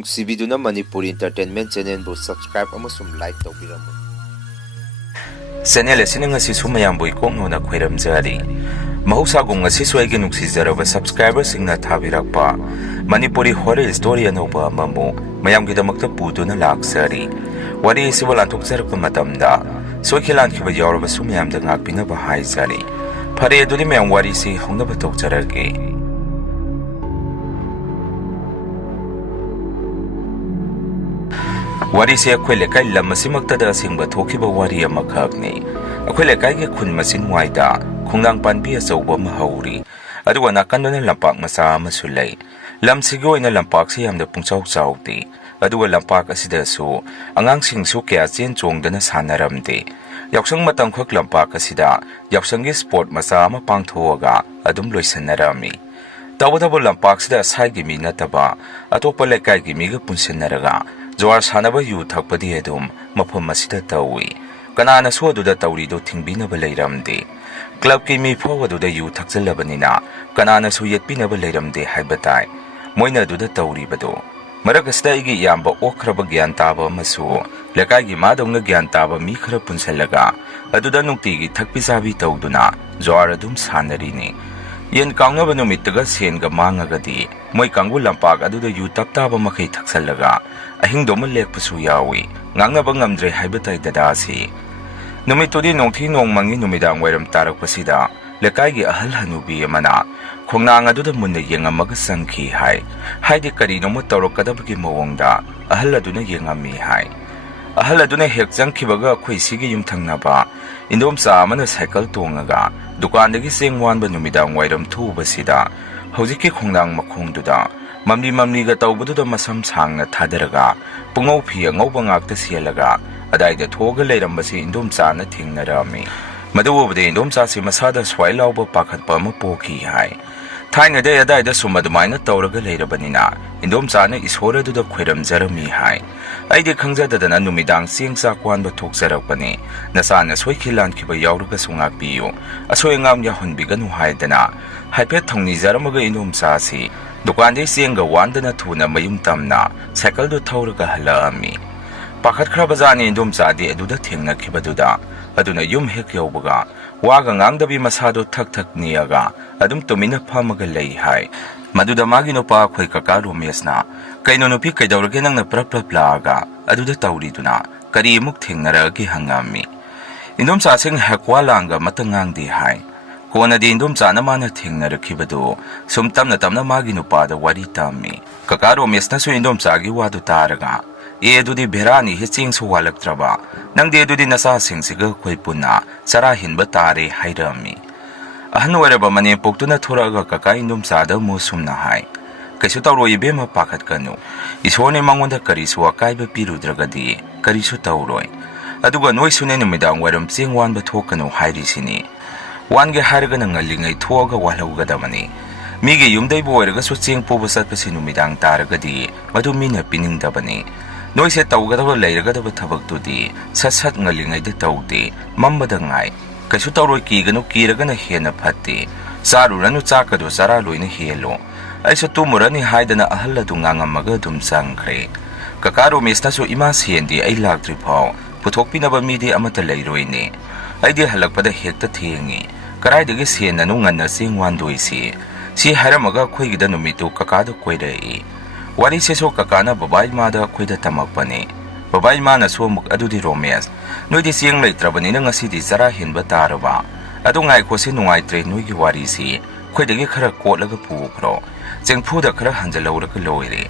ꯅꯨꯡꯁꯤꯕꯤꯗꯨꯅ Manipuri entertainment ꯆꯦꯅꯦꯜꯕꯨ subscribe ꯑꯃꯁꯨꯡ like ꯇꯧꯕꯤꯔꯝꯃꯨ꯫ Channel ꯑꯁꯤꯅ ꯉꯁꯤꯁꯨ ꯃꯌꯥꯝꯕꯨ ꯏꯀꯣꯛꯅꯣꯅ ꯈꯣꯏꯔꯝꯖꯔꯤ꯫ ꯃꯍꯧꯁꯥꯒꯨꯝ ꯉꯁꯤꯁꯨ ꯑꯩꯒꯤ ꯅꯨꯡꯁꯤꯖꯔꯕ ꯁꯕꯁꯀ꯭ꯔꯥꯏꯕꯔꯁꯤꯡꯅ ꯊꯥꯕꯤꯔꯛꯄ ꯃꯅꯤꯄꯨꯔꯤ ꯍꯣꯔꯔ ꯁ꯭ꯇꯣꯔꯤ ꯑꯅꯧꯕ ꯑꯃꯃꯨꯛ ꯃꯌꯥꯝꯒꯤꯗꯃꯛꯇ ꯄꯨꯗꯨꯅ ꯂꯥꯛꯆꯔꯤ꯫ ꯋꯥꯔꯤ ꯑꯁꯤꯕꯨ ꯂꯥꯟꯊꯣꯛꯆꯔꯛꯄ ꯃꯇꯝꯗ ꯁꯣꯏꯈꯤ ꯂꯥꯟꯈꯤꯕ ꯌꯥꯎꯔꯕꯁꯨ ꯃꯌꯥꯝꯗ ꯉꯥꯛꯄꯤꯅꯕ ꯍꯥꯏꯖꯔꯤ꯫ ꯐꯔꯦ ꯑꯗꯨꯗꯤ ꯃꯌꯥꯝ ꯋꯥꯔꯤꯁꯤ ꯍꯧꯅꯕ ꯇꯧꯖꯔꯒꯦ꯫ ꯋꯥꯔꯤꯁꯦ ꯑꯩꯈꯣꯏ ꯂꯩꯀꯥꯏ ꯂꯝ ꯑꯁꯤꯃꯛꯇꯗ ꯑꯁꯦꯡꯕ ꯊꯣꯛꯈꯤꯕ ꯋꯥꯔꯤ ꯑꯃꯈꯛꯅꯤ꯫ ꯑꯩꯈꯣꯏ ꯂꯩꯀꯥꯏꯒꯤ ꯈꯨꯟ ꯃꯆꯤꯟꯋꯥꯏꯗ ꯈꯣꯡꯅꯥꯡ ꯄꯥꯟꯕꯤ ꯑꯆꯧꯕ ꯑꯃ ꯍꯧꯔꯤ, ꯑꯗꯨꯒ ꯅꯥꯀꯟꯗꯅ ꯂꯝꯄꯥꯛ ꯃꯆꯥ ꯑꯃꯁꯨ ꯂꯩ꯫ ꯂꯝꯁꯤꯒꯤ ꯑꯣꯏꯅ ꯂꯝꯄꯥꯛꯁꯤ ꯌꯥꯝꯅ ꯄꯨꯡꯆꯥꯎ ꯆꯥꯎꯗꯦ, ꯑꯗꯨꯒ ꯂꯝꯄꯥꯛ ꯑꯁꯤꯗꯁꯨ ꯑꯉꯥꯡꯁꯤꯡꯁꯨ ꯀꯌꯥ ꯆꯦꯟ ꯆꯣꯡꯗꯅ ꯁꯥꯟꯅꯔꯝꯗꯦ꯫ ꯌꯥꯎꯁꯪ ꯃꯇꯝꯈꯛ ꯂꯝꯄꯥꯛ ꯑꯁꯤꯗ ꯌꯥꯎꯁꯪꯒꯤ ꯁ꯭ꯄꯣꯔꯠ ꯃꯆꯥ ꯑꯃ ꯄꯥꯡꯊꯣꯛꯑꯒ ꯑꯗꯨꯝ ꯂꯣꯏꯁꯤꯟꯅꯔꯝꯃꯤ꯫ ꯇꯧꯕꯇꯕꯨ ꯂꯝꯄꯥꯛꯁꯤꯗ ꯑꯁꯥꯏꯒꯤ ꯃꯤ ꯅꯠꯇꯕ ꯑꯇꯣꯞꯄ ꯂꯩꯀꯥꯏꯒꯤ ꯃꯤꯒ ꯄꯨꯟꯁꯤꯟꯅꯔꯒ ꯖꯨꯋꯥꯔ ꯁꯥꯟꯅꯕ ꯌꯨ ꯊꯛꯄꯗꯤ ꯑꯗꯨꯝ ꯃꯐꯝ ꯑꯁꯤꯗ ꯇꯧꯏ꯫ ꯀꯅꯥꯅꯁꯨ ꯑꯗꯨꯗ ꯇꯧꯔꯤꯗꯣ ꯊꯤꯡꯕꯤꯅꯕ ꯂꯩꯔꯝꯗꯦ꯫ ꯀ꯭ꯂꯕꯀꯤ ꯃꯤ ꯐꯥꯎ ꯑꯗꯨꯗ ꯌꯨ ꯊꯛꯆꯜꯂꯕꯅꯤꯅ ꯀꯅꯥꯅꯁꯨ ꯌꯦꯠꯄꯤꯅꯕ ꯂꯩꯔꯝꯗꯦ ꯍꯥꯏꯕ ꯇꯥꯏ꯫ ꯃꯣꯏꯅ ꯑꯗꯨꯗ ꯇꯧꯔꯤꯕꯗꯣ ꯃꯔꯛ ꯑꯁꯤꯗ ꯑꯩꯒꯤ ꯏꯌꯥꯝꯕ ꯑꯣꯛꯈ꯭ꯔꯕ ꯒ꯭ꯌꯥꯟ ꯇꯥꯕ ꯑꯃꯁꯨ ꯂꯩꯀꯥꯏꯒꯤ ꯃꯥꯗꯧꯅ ꯒ꯭ꯌꯥꯟ ꯇꯥꯕ ꯃꯤ ꯈꯔ ꯄꯨꯟꯁꯜꯂꯒ ꯑꯗꯨꯗ ꯅꯨꯡꯇꯤꯒꯤ ꯊꯛꯄꯤ ꯆꯥꯕꯤ ꯇꯧꯗꯨꯅ ꯖꯨꯋꯥꯔ ꯑꯗꯨꯝ ꯁꯥꯟꯅꯔꯤꯅꯤ꯫ ꯌꯦꯟ ꯀꯥꯎꯅꯕ ꯅꯨꯃꯤꯠꯇꯒ ꯁꯦꯟꯒ ꯃꯥꯡꯉꯒꯗꯤ ꯃꯣꯏ ꯀꯥꯡꯕꯨ ꯂꯝꯄꯥꯛ ꯑꯗꯨꯗ ꯌꯨ ꯇꯞ-ꯇꯥꯕ ꯃꯈꯩ ꯊꯛꯆꯜꯂꯒ ꯑꯍꯤꯡꯗꯣ ꯑꯃ ꯂꯦꯛꯄꯁꯨ ꯌꯥꯎꯏ꯫ ꯉꯥꯡꯅꯕ ꯉꯝꯗ꯭ꯔꯦ ꯍꯥꯏꯕ ꯇꯥꯏ ꯗꯗꯥꯁꯤ꯫ ꯅꯨꯃꯤꯠꯇꯨꯗꯤ ꯅꯣꯡꯊꯤ ꯅꯣꯡꯃꯪꯉꯤ ꯅꯨꯃꯤꯗꯥꯡ ꯋꯥꯏꯔꯝ ꯇꯥꯔꯛꯄꯁꯤꯗ ꯂꯩꯀꯥꯏꯒꯤ ꯑꯍꯜ ꯍꯅꯨꯕꯤ ꯑꯃꯅ ꯈꯣꯡꯅꯥꯡ ꯑꯗꯨꯗ ꯃꯨꯟꯅ ꯌꯦꯡꯉꯝꯃꯒ ꯆꯪꯈꯤ ꯍꯥꯏ꯫ ꯍꯥꯏꯗꯤ ꯀꯔꯤꯅꯣꯃ ꯇꯧꯔꯛꯀꯗꯕꯒꯤ ꯃꯑꯣꯡꯗ ꯑꯍꯜ ꯑꯗꯨꯅ ꯌꯦꯡꯉꯝꯃꯤ ꯍꯥꯏ꯫ ꯑꯍꯜ ꯑꯗꯨꯅ ꯍꯦꯛ ꯆꯪꯈꯤꯕꯒ ꯑꯩꯈꯣꯏ ꯁꯤꯒꯤ ꯌꯨꯝꯊꯪꯅꯕ ꯏꯟꯗꯣꯝꯆꯥ ꯑꯃꯅ ꯁꯥꯏꯀꯜ ꯇꯣꯡꯉꯒ ꯗꯨꯀꯥꯟꯗꯒꯤ ꯆꯦꯡ ꯋꯥꯟꯕ ꯅꯨꯃꯤꯗꯥꯡ ꯋꯥꯏꯔꯝ ꯊꯣꯛꯎꯕꯁꯤꯗ ꯍꯧꯖꯤꯛꯀꯤ ꯈꯣꯡꯅꯥꯡ ꯃꯈꯣꯡꯗꯨꯗ ꯃꯝꯂꯤ ꯃꯝꯂꯤꯒ ꯇꯧꯕꯗꯨꯗ ꯃꯁꯝ ꯁꯥꯡꯅ ꯊꯥꯗꯔꯒ ꯄꯨꯡꯉꯧ ꯐꯤ ꯑꯉꯧꯕ ꯉꯥꯛꯇ ꯁꯦꯠꯂꯒ ꯑꯗꯥꯏꯗ ꯊꯣꯛꯑꯒ ꯂꯩꯔꯝꯕꯁꯤ ꯏꯟꯗꯣꯝꯆꯥꯅ ꯊꯦꯡꯅꯔꯝꯃꯤ꯫ ꯃꯗꯨ ꯎꯕꯗ ꯏꯟꯗꯣꯝꯆꯥꯁꯤ ꯃꯁꯥꯗ ꯁ꯭ꯋꯥꯏ ꯂꯥꯎꯕ ꯄꯥꯈꯠꯄ ꯑꯃ ꯄꯣꯛꯈꯤ ꯍꯥꯏ꯫ ꯊꯥꯏꯅꯗꯩ ꯑꯗꯥꯏꯗ ꯁꯨꯝ ꯑꯗꯨꯃꯥꯏꯅ ꯇꯧꯔꯒ ꯂꯩꯔꯕꯅꯤꯅ ꯏꯟꯗꯣꯝꯆꯥꯅ ꯏꯁꯣꯔ ꯑꯗꯨꯗ ꯈꯣꯏꯔꯝꯖꯔꯝꯃꯤ ꯍꯥꯏ꯫ ꯑꯩꯗꯤ ꯈꯪꯖꯗꯗꯅ ꯅꯨꯃꯤꯗꯥꯡ ꯆꯦꯡ ꯆꯥꯛ ꯋꯥꯟꯕ ꯊꯣꯛꯆꯔꯛꯄꯅꯤ꯫ ꯅꯆꯥꯅ ꯁꯣꯏꯈꯤ ꯂꯥꯟꯈꯤꯕ ꯌꯥꯎꯔꯒꯁꯨ ꯉꯥꯛꯄꯤꯌꯨ, ꯑꯁꯣꯏ ꯑꯉꯥꯝ ꯌꯥꯎꯍꯟꯕꯤꯒꯅꯨ ꯍꯥꯏꯗꯅ ꯍꯥꯏꯐꯦꯠ ꯊꯧꯅꯤꯖꯔꯝꯃꯒ ꯏꯟꯗꯣꯝꯆꯥꯁꯤ ꯗꯨꯀꯥꯟꯗꯩ ꯆꯦꯡꯒ ꯋꯥꯟꯗꯅ ꯊꯨꯅ ꯃꯌꯨꯝ ꯇꯝꯅ ꯁꯥꯏꯀꯜꯗꯨ ꯊꯧꯔꯒ ꯍꯜꯂꯛꯑꯝꯃꯤ꯫ ꯄꯥꯈꯠꯈ꯭ꯔꯕꯖꯥꯠꯅꯤ ꯏꯟꯗꯣꯝꯆꯥꯗꯤ ꯑꯗꯨꯗ ꯊꯦꯡꯅꯈꯤꯕꯗꯨꯗ꯫ ꯑꯗꯨꯅ ꯌꯨꯝ ꯍꯦꯛ ꯌꯧꯕꯒ ꯋꯥꯒ ꯉꯥꯡꯗꯕꯤ ꯃꯁꯥꯗꯨ ꯊꯛ ꯊꯛ ꯅꯤꯛꯑꯒ ꯑꯗꯨꯝ ꯇꯨꯃꯤꯟꯅ ꯐꯝꯃꯒ ꯂꯩ ꯍꯥꯏ꯫ ꯃꯗꯨꯗ ꯃꯥꯒꯤ ꯅꯨꯄꯥ ꯑꯩꯈꯣꯏ ꯀꯀꯥ ꯔꯣꯃꯦꯁꯅ "ꯀꯩꯅꯣ ꯅꯨꯄꯤ, ꯀꯩꯗꯧꯔꯒꯦ ꯅꯪꯅ ꯄ꯭ꯔꯞ ꯄ꯭ꯔꯞ ꯂꯥꯛꯑꯒ ꯑꯗꯨꯗ ꯇꯧꯔꯤꯗꯨꯅ? ꯀꯔꯤ ꯑꯃꯨꯛ ꯊꯦꯡꯅꯔꯛꯑꯒꯦ?" ꯍꯪꯉꯝꯃꯤ꯫ ꯏꯟꯗꯣꯝꯆꯥꯁꯤ ꯉꯥꯏꯍꯥꯛ ꯋꯥ ꯂꯥꯡꯒ ꯑꯃꯠꯇ ꯉꯥꯡꯗꯦ ꯍꯥꯏ꯫ ꯀꯣꯟꯅꯗꯤ ꯏꯟꯗꯣꯝꯆꯥꯅ ꯃꯥꯅ ꯊꯦꯡꯅꯔꯛꯈꯤꯕꯗꯨ ꯁꯨꯝ ꯇꯞꯅ ꯇꯞꯅ ꯃꯥꯒꯤ ꯅꯨꯄꯥꯗ ꯋꯥꯔꯤ ꯇꯝꯃꯤ꯫ ꯀꯀꯥ ꯔꯣꯃꯦꯁꯅꯁꯨ ꯏꯟꯗꯣꯝꯆꯥꯒꯤ ꯋꯥꯗꯨ ꯇꯥꯔꯒ ꯑꯗꯨꯗꯤ ꯚꯦꯔꯥꯅꯤꯍꯦ, ꯆꯦꯡꯁꯨ ꯋꯥꯜꯂꯛꯇ꯭ꯔꯕ, ꯅꯪꯗꯤ ꯑꯗꯨꯗꯤ ꯅꯆꯥꯁꯤꯡꯁꯤꯒ ꯑꯩꯈꯣꯏ ꯄꯨꯟꯅ ꯆꯔꯥ ꯍꯦꯟꯕ ꯇꯥꯔꯦ ꯍꯥꯏꯔꯝꯃꯤ꯫ ꯑꯍꯟ ꯑꯣꯏꯔꯕ ꯃꯅꯦꯝꯄꯣꯛꯇꯨꯅ ꯊꯣꯔꯛꯑꯒ ꯀꯀꯥ ꯏꯟꯗꯣꯝꯆꯥꯗ ꯑꯃꯨꯛ ꯁꯨꯝꯅ ꯍꯥꯏ, "ꯀꯩꯁꯨ ꯇꯧꯔꯣꯏ ꯏꯕꯦꯝꯃ, ꯄꯥꯈꯠꯀꯅꯨ꯫ ꯏꯁꯣꯔꯅꯦ ꯃꯉꯣꯟꯗ ꯀꯔꯤꯁꯨ ꯑꯀꯥꯏꯕ ꯄꯤꯔꯨꯗ꯭ꯔꯒꯗꯤ ꯀꯔꯤꯁꯨ ꯇꯧꯔꯣꯏ꯫ ꯑꯗꯨꯒ ꯅꯣꯏꯁꯨꯅꯦ ꯅꯨꯃꯤꯗꯥꯡ ꯋꯥꯏꯔꯝ ꯆꯦꯡ ꯋꯥꯟꯕ ꯊꯣꯛꯀꯅꯨ ꯍꯥꯏꯔꯤꯁꯤꯅꯤ꯫ ꯋꯥꯟꯒꯦ ꯍꯥꯏꯔꯒꯅ ꯉꯜꯂꯤꯉꯩ ꯊꯣꯛꯑꯒ ꯋꯥꯜꯍꯧꯒꯗꯕꯅꯤ꯫ ꯃꯤꯒꯤ ꯌꯨꯝꯗꯩꯕꯨ ꯑꯣꯏꯔꯒꯁꯨ ꯆꯦꯡ ꯄꯨꯕ ꯆꯠꯄꯁꯤ ꯅꯨꯃꯤꯗꯥꯡ ꯇꯥꯔꯒꯗꯤ ꯃꯗꯨ ꯃꯤꯅ ꯄꯤꯅꯤꯡꯗꯕꯅꯤ꯫ ꯅꯣꯏꯁꯦ ꯇꯧꯒꯗꯕ ꯂꯩꯔꯒꯗꯕ ꯊꯕꯛꯇꯨꯗꯤ ꯁꯠ ꯁꯠ ꯉꯜꯂꯤꯉꯩꯗ ꯇꯧꯗꯦ, ꯃꯝꯕꯗ ꯉꯥꯏ꯫ ꯀꯩꯁꯨ ꯇꯧꯔꯣꯏ, ꯀꯤꯒꯅꯨ, ꯀꯤꯔꯒꯅ ꯍꯦꯟꯅ ꯐꯠꯇꯦ꯫ ꯆꯥꯔꯨꯔꯅꯨ ꯆꯥꯛꯀꯗꯣ, ꯆꯔꯥ ꯂꯣꯏꯅ ꯍꯦꯜꯂꯣ." ꯑꯩꯁꯨ ꯇꯨꯝꯃꯨꯔꯅꯤ ꯍꯥꯏꯗꯅ ꯑꯍꯜ ꯑꯗꯨ ꯉꯥꯡꯉꯝꯃꯒ ꯑꯗꯨꯝ ꯆꯪꯈ꯭ꯔꯦ꯫ ꯀꯀꯥ ꯔꯣꯃꯦꯁꯅꯁꯨ "ꯏꯃꯥ, ꯁꯦꯟꯗꯤ ꯑꯩ ꯂꯥꯛꯇ꯭ꯔꯤ ꯐꯥꯎ ꯄꯨꯊꯣꯛꯄꯤꯅꯕ ꯃꯤꯗꯤ ꯑꯃꯠꯇ ꯂꯩꯔꯣꯏꯅꯦ꯫ ꯑꯩꯗꯤ ꯍꯜꯂꯛꯄꯗ ꯍꯦꯛꯇ ꯊꯦꯡꯉꯤ. ꯀꯔꯥꯏꯗꯒꯤ ꯁꯦꯟꯅꯅꯨ ꯉꯟꯅ ꯆꯦꯡ ꯋꯥꯟꯗꯣꯏꯁꯤ?" ꯁꯤ ꯍꯥꯏꯔꯝꯃꯒ ꯑꯩꯈꯣꯏꯒꯤꯗ ꯅꯨꯃꯤꯠꯇꯨ ꯀꯀꯥꯗ ꯀꯣꯏꯔꯛꯏ꯫ ꯋꯥꯔꯤꯁꯤꯁꯨ ꯀꯀꯥꯅ ꯕꯕꯥ ꯏꯃꯥꯗ ꯑꯩꯈꯣꯏꯗ ꯇꯝꯃꯛꯄꯅꯤ꯫ ꯕꯕꯥ ꯏꯃꯥꯅꯁꯨ ꯑꯃꯨꯛ "ꯑꯗꯨꯗꯤ ꯔꯣꯃꯦꯁ, ꯅꯣꯏꯗꯤ ꯆꯦꯡ ꯂꯩꯇ꯭ꯔꯕꯅꯤna ꯉꯁꯤꯗꯤ ꯆꯔꯥ ꯍꯦꯟꯕ ꯇꯥꯔꯕ? ꯑꯗꯨ ꯉꯥꯏꯈꯣꯁꯤ, ꯅꯨꯡꯉꯥꯏꯇ꯭ꯔꯦ ꯅꯣꯏꯒꯤ ꯋꯥꯔꯤꯁꯤ. ꯑꯩꯈꯣꯏꯗꯒꯤ ꯈꯔ ꯀꯣꯠꯂꯒ ꯄꯨꯈ꯭ꯔꯣ. ꯆꯦꯡꯐꯨꯗ ꯈꯔ ꯍꯟꯖꯜꯍꯧꯔꯒ ꯂꯣꯏꯔꯦ."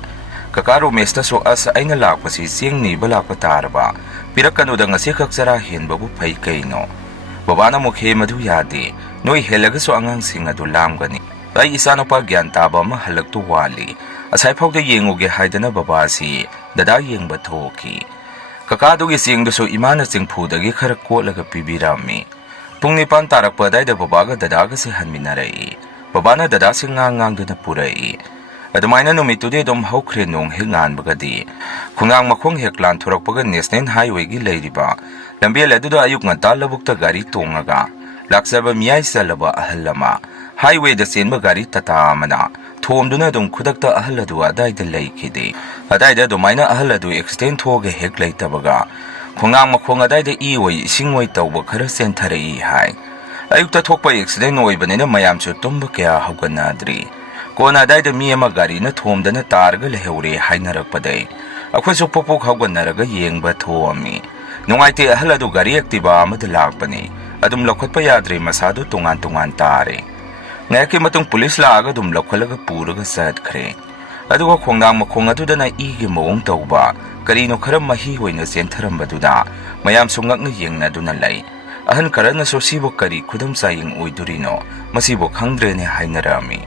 ꯀꯀꯥ ꯔꯣꯃꯦꯁꯅꯁꯨ "ꯑꯁ, ꯑꯩꯅ ꯂꯥꯛꯄꯁꯤ ꯆꯦꯡ ꯅꯤꯕ ꯂꯥꯛꯄ ꯇꯥꯔꯕ? ꯄꯤꯔꯛꯀꯅꯨꯗ, ꯉꯁꯤꯈꯛ ꯆꯔꯥ ꯍꯦꯟꯕꯕꯨ ꯐꯩ ꯀꯩꯅꯣ." ꯕꯕꯥꯅ ꯑꯃꯨꯛ "ꯍꯦ, ꯃꯗꯨ ꯌꯥꯗꯦ. ꯅꯣꯏ ꯍꯦꯜꯂꯒꯁꯨ ꯑꯉꯥꯡꯁꯤꯡ ꯑꯗꯨ ꯂꯥꯝꯒꯅꯤ. ꯑꯩ ꯏꯆꯥꯅꯨꯄꯥ ꯒ꯭ꯌꯥꯟ ꯇꯥꯕ ꯑꯃ ꯍꯜꯂꯛꯇꯨ ꯋꯥꯠꯂꯤ. ꯑꯁꯥꯏꯐꯥꯎꯗ ꯌꯦꯡꯉꯨꯒꯦ ꯍꯥꯏꯗꯅ ꯕꯕꯥꯁꯤ ꯗꯗꯥ ꯌꯦꯡꯕ ꯊꯣꯛꯈꯤ꯫ ꯀꯀꯥꯗꯨꯒꯤ ꯆꯦꯡꯗꯨꯁꯨ ꯏꯃꯥꯅ ꯆꯦꯡꯐꯨꯗꯒꯤ ꯈꯔ ꯀꯣꯠꯂꯒ ꯄꯤꯕꯤꯔꯝꯃꯤ꯫ ꯄꯨꯡ 9 ꯇꯥꯔꯛꯄ ꯑꯗꯥꯏꯗ ꯕꯕꯥꯒ ꯗꯗꯥꯒꯁꯦ ꯍꯟꯃꯤꯟꯅꯔꯛꯏ꯫ ꯕꯕꯥꯅ ꯗꯗꯥꯁꯤ ꯉꯥꯡꯗꯨꯅ ꯄꯨꯔꯛꯏ꯫ ꯑꯗꯨꯃꯥꯏꯅ ꯅꯨꯃꯤꯠꯇꯨꯗꯤ ꯑꯗꯨꯝ ꯍꯧꯈ꯭ꯔꯦ꯫ ꯅꯣꯡ ꯍꯦꯛ ꯉꯥꯟꯕꯒꯗꯤ ꯈꯣꯡꯅꯥꯡ ꯃꯈꯣꯡ ꯍꯦꯛ ꯂꯥꯟꯊꯣꯔꯛꯄꯒ ꯅꯦꯁꯅꯦꯜ ꯍꯥꯏꯋꯦꯒꯤ ꯂꯩꯔꯤꯕ ꯂꯝꯕꯦꯜ ꯑꯗꯨꯗ ꯑꯌꯨꯛ ꯉꯟꯇꯥ ꯂꯧꯕꯨꯛꯇ ꯒꯥꯔꯤ ꯇꯣꯡꯉꯒ ꯂꯥꯛꯆꯕ ꯃꯤꯌꯥꯏ ꯆꯜꯂꯕ ꯑꯍꯜ ꯑꯃ, ꯍꯥꯏꯋꯦꯗ ꯆꯦꯟꯕ ꯒꯥꯔꯤ ꯇꯥꯇꯥ ꯑꯃꯅ ꯊꯣꯝꯗꯨꯅ ꯑꯗꯨꯝ ꯈꯨꯗꯛꯇ ꯑꯍꯜ ꯑꯗꯨ ꯑꯗꯥꯏꯗ ꯂꯩꯈꯤꯗꯦ꯫ ꯑꯗꯥꯏꯗ ꯑꯗꯨꯃꯥꯏꯅ ꯑꯍꯜ ꯑꯗꯨ ꯑꯦꯛꯁꯤꯗꯦꯟ ꯊꯣꯛꯑꯒ ꯍꯦꯛ ꯂꯩꯇꯕꯒ ꯈꯣꯡꯅꯥꯡ ꯃꯈꯣꯡ ꯑꯗꯥꯏꯗ ꯏ ꯑꯣꯏ ꯏꯁꯤꯡ ꯑꯣꯏ ꯇꯧꯕ ꯈꯔ ꯆꯦꯟꯊꯔꯛꯏ ꯍꯥꯏ꯫ ꯑꯌꯨꯛꯇ ꯊꯣꯛꯄ ꯑꯦꯛꯁꯤꯗꯦꯟ ꯑꯣꯏꯕꯅꯤꯅ ꯃꯌꯥꯝꯁꯨ ꯇꯨꯝꯕ ꯀꯌꯥ ꯍꯧꯒꯠꯅꯗ꯭ꯔꯤ꯫ ꯀꯣꯟꯅ ꯑꯗꯥꯏꯗ ꯃꯤ ꯑꯃ ꯒꯥꯔꯤꯅ ꯊꯣꯝꯗꯅ ꯇꯥꯔꯒ ꯂꯩꯍꯧꯔꯦ ꯍꯥꯏꯅꯔꯛꯄꯗꯩ ꯑꯩꯈꯣꯏꯁꯨ ꯄꯣꯛꯄꯣꯛ ꯍꯧꯒꯠꯅꯔꯒ ꯌꯦꯡꯕ ꯊꯣꯛꯑꯝꯃꯤ꯫ ꯅꯨꯡꯉꯥꯏꯇꯦ, ꯑꯍꯜ ꯑꯗꯨ ꯒꯥꯔꯤ ꯑꯦꯛꯇꯤꯚꯥ ꯑꯃꯗ ꯂꯥꯛꯄꯅꯤ꯫ ꯑꯗꯨꯝ ꯂꯧꯈꯠꯄ ꯌꯥꯗ꯭ꯔꯦ, ꯃꯁꯥꯗꯨ ꯇꯣꯉꯥꯟ ꯇꯥꯔꯦ꯫ ꯉꯥꯏꯍꯥꯛꯀꯤ ꯃꯇꯨꯡ ꯄꯨꯂꯤꯁ ꯂꯥꯛꯑꯒ ꯑꯗꯨꯝ ꯂꯧꯈꯠꯂꯒ ꯄꯨꯔꯒ ꯆꯠꯈ꯭ꯔꯦ꯫ ꯑꯗꯨꯒ ꯈꯣꯡꯅꯥꯡ ꯃꯈꯣꯡ ꯑꯗꯨꯗꯅ ꯏꯒꯤ ꯃꯑꯣꯡ ꯇꯧꯕ ꯀꯔꯤꯅꯣ ꯈꯔ ꯃꯍꯤ ꯑꯣꯏꯅ ꯆꯦꯟꯊꯔꯝꯕꯗꯨꯗ ꯃꯌꯥꯝꯁꯨ ꯉꯛꯅ ꯌꯦꯡꯅꯗꯨꯅ ꯂꯩ꯫ ꯑꯍꯟ ꯈꯔꯅꯁꯨ ꯁꯤꯕꯨ ꯀꯔꯤ ꯈꯨꯗꯝ ꯆꯥꯌꯦꯡ ꯑꯣꯏꯗꯣꯔꯤꯅꯣ, ꯃꯁꯤꯕꯨ ꯈꯪꯗ꯭ꯔꯦꯅꯦ ꯍꯥꯏꯅꯔꯝꯃꯤ꯫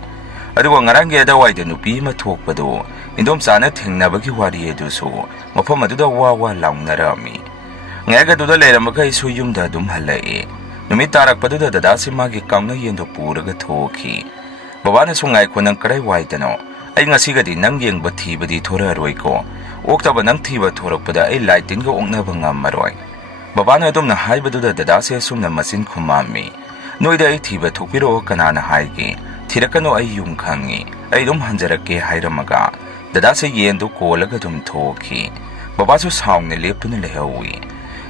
ꯑꯗꯨꯒ ꯉꯔꯥꯡꯒꯤ ꯑꯗꯨꯋꯥꯏꯗ ꯅꯨꯄꯤ ꯑꯃ ꯊꯣꯛꯄꯗꯨ ꯏꯟꯗꯣꯝꯆꯥꯅ ꯊꯦꯡꯅꯕꯒꯤ ꯋꯥꯔꯤ ꯑꯗꯨꯁꯨ ꯃꯐꯝ ꯑꯗꯨꯗ ꯋꯥ ꯂꯥꯎꯅꯔꯝꯃꯤ꯫ ꯉꯥꯏꯍꯥꯛ ꯑꯗꯨꯗ ꯂꯩꯔꯝꯃꯒ ꯑꯩꯁꯨ ꯌꯨꯝꯗ ꯑꯗꯨꯝ ꯍꯜꯂꯛꯑꯦ꯫ ꯅꯨꯃꯤꯠ ꯇꯥꯔꯛꯄꯗꯨꯗ ꯗꯗꯥꯁꯤ ꯃꯥꯒꯤ ꯀꯥꯎꯅ ꯌꯦꯟꯗꯣ ꯄꯨꯔꯒ ꯊꯣꯛꯈꯤ꯫ ꯕꯕꯥꯅꯁꯨ ꯉꯥꯏꯈꯣ, ꯅꯪ ꯀꯗꯥꯏꯋꯥꯏꯗꯅꯣ? ꯑꯩ ꯉꯁꯤꯒꯗꯤ ꯅꯪ ꯌꯦꯡꯕ ꯊꯤꯕꯗꯤ ꯊꯣꯔꯛꯑꯔꯣꯏꯀꯣ꯫ ꯑꯣꯛꯇꯕ ꯅꯪ ꯊꯤꯕ ꯊꯣꯔꯛꯄꯗ ꯑꯩ ꯂꯥꯏ ꯇꯤꯟꯒ ꯑꯣꯛꯅꯕ ꯉꯝꯃꯔꯣꯏ꯫ ꯕꯕꯥꯅ ꯑꯗꯨꯝꯅ ꯍꯥꯏꯕꯗꯨꯗ ꯗꯗꯥꯁꯦ ꯑꯁꯨꯝꯅ ꯃꯆꯤꯟ ꯈꯨꯝꯃꯝꯃꯤ꯫ ꯅꯣꯏꯗ ꯑꯩ ꯊꯤꯕ ꯊꯣꯛꯄꯤꯔꯛꯑꯣ, ꯀꯅꯥꯅ ꯍꯥꯏꯒꯦ? ꯊꯤꯔꯛꯀꯅꯨ, ꯑꯩ ꯌꯨꯝ ꯈꯪꯉꯤ, ꯑꯩ ꯑꯗꯨꯝ ꯍꯟꯖꯔꯛꯀꯦ ꯍꯥꯏꯔꯝꯃꯒ ꯗꯗꯥꯁꯦ ꯌꯦꯟꯗꯨ ꯀꯣꯜꯂꯒ ꯑꯗꯨꯝ ꯊꯣꯛꯈꯤ꯫ ꯕꯕꯥꯁꯨ ꯁꯥꯎꯅ ꯂꯦꯞꯇꯨꯅ ꯂꯩꯍꯧꯏ꯫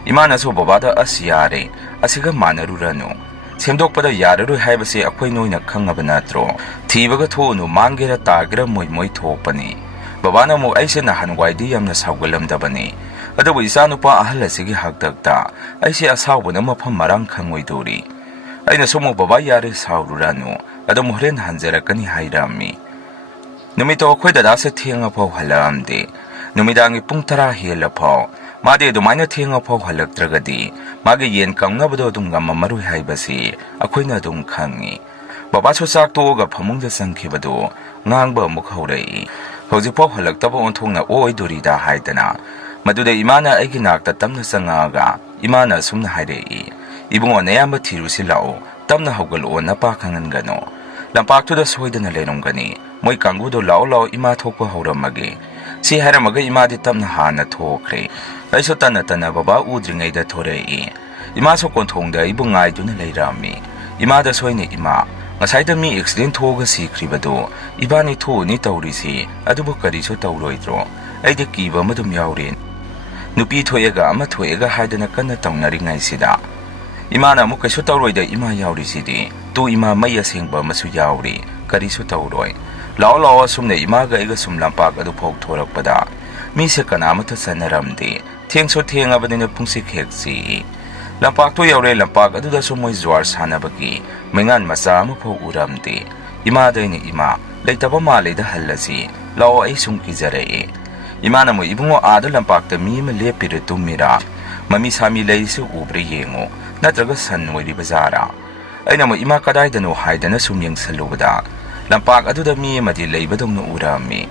ꯏꯃꯥꯅꯁꯨ ꯕꯕꯥꯗ ꯑꯁ ꯌꯥꯔꯦ, ꯑꯁꯤꯒ ꯃꯥꯟꯅꯔꯨꯔꯅꯨ, ꯁꯦꯝꯗꯣꯛꯄꯗ ꯌꯥꯔꯔꯣꯏ ꯍꯥꯏꯕꯁꯦ ꯑꯩꯈꯣꯏ ꯅꯣꯏꯅ ꯈꯪꯉꯕ ꯅꯠꯇ꯭ꯔꯣ? ꯊꯤꯕꯒ ꯊꯣꯛꯎꯅꯨ, ꯃꯥꯡꯒꯦꯔꯥ ꯇꯥꯒꯦꯔꯥ ꯃꯣꯏ ꯊꯣꯛꯄꯅꯤ꯫ ꯕꯕꯥꯅ ꯑꯃꯨꯛ ꯑꯩꯁꯦ ꯅꯍꯥꯟꯋꯥꯏꯗꯤ ꯌꯥꯝꯅ ꯁꯥꯎꯒꯠꯂꯝꯗꯕꯅꯤ, ꯑꯗꯨꯕꯨ ꯏꯆꯥꯅꯨꯄꯥ ꯑꯍꯜ ꯑꯁꯤꯒꯤ ꯍꯥꯛꯇꯛꯇ ꯑꯩꯁꯦ ꯑꯁꯥꯎꯕꯅ ꯃꯐꯝ ꯃꯔꯥꯡ ꯈꯪꯉꯣꯏꯗꯣꯔꯤ꯫ ꯑꯩꯅꯁꯨ ꯑꯃꯨꯛ ꯕꯕꯥ ꯌꯥꯔꯦ ꯁꯥꯎꯔꯨꯔꯅꯨ, ꯑꯗꯨꯝ ꯍꯣꯔꯦꯟ ꯍꯟꯖꯔꯛꯀꯅꯤ ꯍꯥꯏꯔꯝꯃꯤ꯫ ꯅꯨꯃꯤꯠꯇꯣ ꯑꯩꯈꯣꯏ ꯗꯗꯥꯁꯦ ꯊꯦꯡꯉꯐꯥꯎ ꯍꯜꯂꯛꯑꯝꯗꯦ꯫ ꯅꯨꯃꯤꯗꯥꯡꯒꯤ ꯄꯨꯡ 10 ꯍꯦꯜꯂꯐꯥꯎ ꯃꯥꯗꯤ ꯑꯗꯨꯃꯥꯏꯅ ꯊꯦꯡꯉꯐꯥꯎ ꯍꯜꯂꯛꯇ꯭ꯔꯒꯗꯤ ꯃꯥꯒꯤ ꯌꯦꯟ ꯀꯥꯎꯅꯕꯗꯣ ꯑꯗꯨꯝ ꯉꯝꯃꯝꯃꯔꯣꯏ ꯍꯥꯏꯕꯁꯤ ꯑꯩꯈꯣꯏꯅ ꯑꯗꯨꯝ ꯈꯪꯉꯤ꯫ ꯕꯕꯥꯁꯨ ꯆꯥꯛ ꯇꯣꯛꯑꯒ ꯐꯃꯨꯡꯗ ꯆꯪꯈꯤꯕꯗꯨ ꯉꯥꯡꯕ ꯑꯃꯨꯛ ꯍꯧꯔꯛꯏ꯫ ꯍꯧꯖꯤꯛꯐꯥꯎ ꯍꯜꯂꯛꯇꯕ ꯑꯣꯟꯊꯣꯛꯅ ꯑꯣꯏꯗꯣꯔꯤꯗ ꯍꯥꯏꯗꯅ꯫ ꯃꯗꯨꯗ ꯏꯃꯥꯅ ꯑꯩꯒꯤ ꯅꯥꯛꯇ ꯇꯞꯅ ꯆꯪꯉꯛꯑꯒ ꯏꯃꯥꯅ ꯑꯁꯨꯝꯅ ꯍꯥꯏꯔꯛꯏ, ꯏꯕꯨꯡꯉꯣ, ꯅꯌꯥꯝꯕ ꯊꯤꯔꯨꯁꯤ ꯂꯥꯛꯑꯣ, ꯇꯞꯅ ꯍꯧꯒꯠꯂꯛꯑꯣ, ꯅꯄꯥ ꯈꯪꯍꯟꯒꯅꯣ꯫ ꯂꯝꯄꯥꯛꯇꯨꯗ ꯁꯣꯏꯗꯅ ꯂꯩꯔꯝꯒꯅꯤ, ꯃꯣꯏ ꯀꯥꯡꯕꯨꯗꯣ ꯂꯥꯛꯑꯣ ꯏꯃꯥ ꯊꯣꯛꯄ ꯍꯧꯔꯝꯃꯒꯦ꯫ ꯁꯤ ꯍꯥꯏꯔꯝꯃꯒ ꯏꯃꯥꯗꯤ ꯇꯞꯅ ꯍꯥꯟꯅ ꯊꯣꯛꯈ꯭ꯔꯦ꯫ ꯑꯩꯁꯨ ꯇꯟꯅ ꯕꯕꯥ ꯎꯗ꯭ꯔꯤꯉꯩꯗ ꯊꯣꯔꯛꯏ꯫ ꯏꯃꯥꯁꯨ ꯀꯣꯟꯊꯣꯡꯗ ꯑꯩꯕꯨ ꯉꯥꯏꯗꯨꯅ ꯂꯩꯔꯝꯃꯤ꯫ ꯏꯃꯥꯗ ꯁꯣꯏꯅ, ꯏꯃꯥ, ꯉꯁꯥꯏꯗ ꯃꯤ ꯑꯦꯛꯁꯤꯗꯦꯟ ꯊꯣꯛꯑꯒ ꯁꯤꯈ꯭ꯔꯤꯕꯗꯨ ꯏꯕꯥꯅꯤ ꯊꯣꯛꯎꯅꯤ ꯇꯧꯔꯤꯁꯤ, ꯑꯗꯨꯕꯨ ꯀꯔꯤꯁꯨ ꯇꯧꯔꯣꯏꯗ꯭ꯔꯣ? ꯑꯩꯗꯤ ꯀꯤꯕ ꯑꯃ ꯑꯗꯨꯝ ꯌꯥꯎꯔꯦ꯫ ꯅꯨꯄꯤ ꯊꯣꯛꯑꯒ ꯑꯃ ꯊꯣꯛꯑꯒ ꯍꯥꯏꯗꯅ ꯀꯟꯅ ꯇꯧꯅꯔꯤꯉꯩꯁꯤꯗ ꯏꯃꯥꯅ ꯑꯃꯨꯛ ꯀꯩꯁꯨ ꯇꯧꯔꯣꯏꯗ ꯏꯃꯥ ꯌꯥꯎꯔꯤꯁꯤꯗꯤ, ꯇꯨ ꯏꯃꯥ, ꯃꯩ ꯑꯁꯦꯡꯕ ꯑꯃꯁꯨ ꯌꯥꯎꯔꯤ, ꯀꯔꯤꯁꯨ ꯇꯧꯔꯣꯏ꯫ ꯂꯥꯛꯑꯣ ꯑꯁꯨꯝꯅ ꯏꯃꯥꯒ ꯑꯩꯒ ꯁꯨꯝ ꯂꯝꯄꯥꯛ ꯑꯗꯨ ꯐꯥꯎ ꯊꯣꯔꯛꯄꯗ ꯃꯤꯁꯦ ꯀꯅꯥꯃꯠꯇ ꯆꯠꯅꯔꯝꯗꯦ꯫ ꯊꯦꯡꯁꯨ ꯊꯦꯡꯉꯕꯅꯤꯅ ꯄꯨꯡꯁꯤꯛ ꯍꯦꯛ ꯆꯤꯛꯏ꯫ ꯂꯝꯄꯥꯛꯇꯨ ꯌꯧꯔꯦ꯫ ꯂꯝꯄꯥꯛ ꯑꯗꯨꯗꯁꯨ ꯃꯣꯏ ꯖ꯭ꯋꯥꯔ ꯁꯥꯟꯅꯕꯒꯤ ꯃꯩꯉꯥꯟ ꯃꯆꯥ ꯑꯃꯐꯥꯎ ꯎꯔꯝꯗꯦ꯫ ꯏꯃꯥꯗ ꯑꯩꯅ, ꯏꯃꯥ, ꯂꯩꯇꯕ ꯃꯥꯜꯂꯦꯗ, ꯍꯜꯂꯁꯤ ꯂꯥꯛꯑꯣ, ꯑꯩ ꯁꯨꯝ ꯀꯤꯖꯔꯛꯑꯦ꯫ ꯏꯃꯥꯅ ꯑꯃꯨꯛ, ꯏꯕꯨꯡꯉꯣ, ꯑꯥꯗ ꯂꯝꯄꯥꯛꯇ ꯃꯤ ꯑꯃ ꯂꯦꯞꯄꯤꯔ ꯇꯨꯝꯃꯤꯔꯥ? ꯃꯃꯤ ꯁꯥꯃꯤ ꯂꯩꯔꯤꯁꯤ ꯎꯕ꯭ꯔꯥ ꯌꯦꯡꯉꯣ, ꯅꯠꯇ꯭ꯔꯒ ꯁꯟ ꯑꯣꯏꯔꯤꯕ ꯖꯥꯔꯥ? ꯑꯩꯅ ꯑꯃꯨꯛ, ꯏꯃꯥ, ꯀꯗꯥꯏꯗꯅꯣ ꯍꯥꯏꯗꯅ ꯁꯨꯝ ꯌꯦꯡꯁꯜꯂꯨꯕꯗ ꯂꯝꯄꯥꯛ ꯑꯗꯨꯗ ꯃꯤ ꯑꯃꯗꯤ ꯂꯩꯕꯗꯧꯅ ꯎꯔꯝꯃꯤ꯫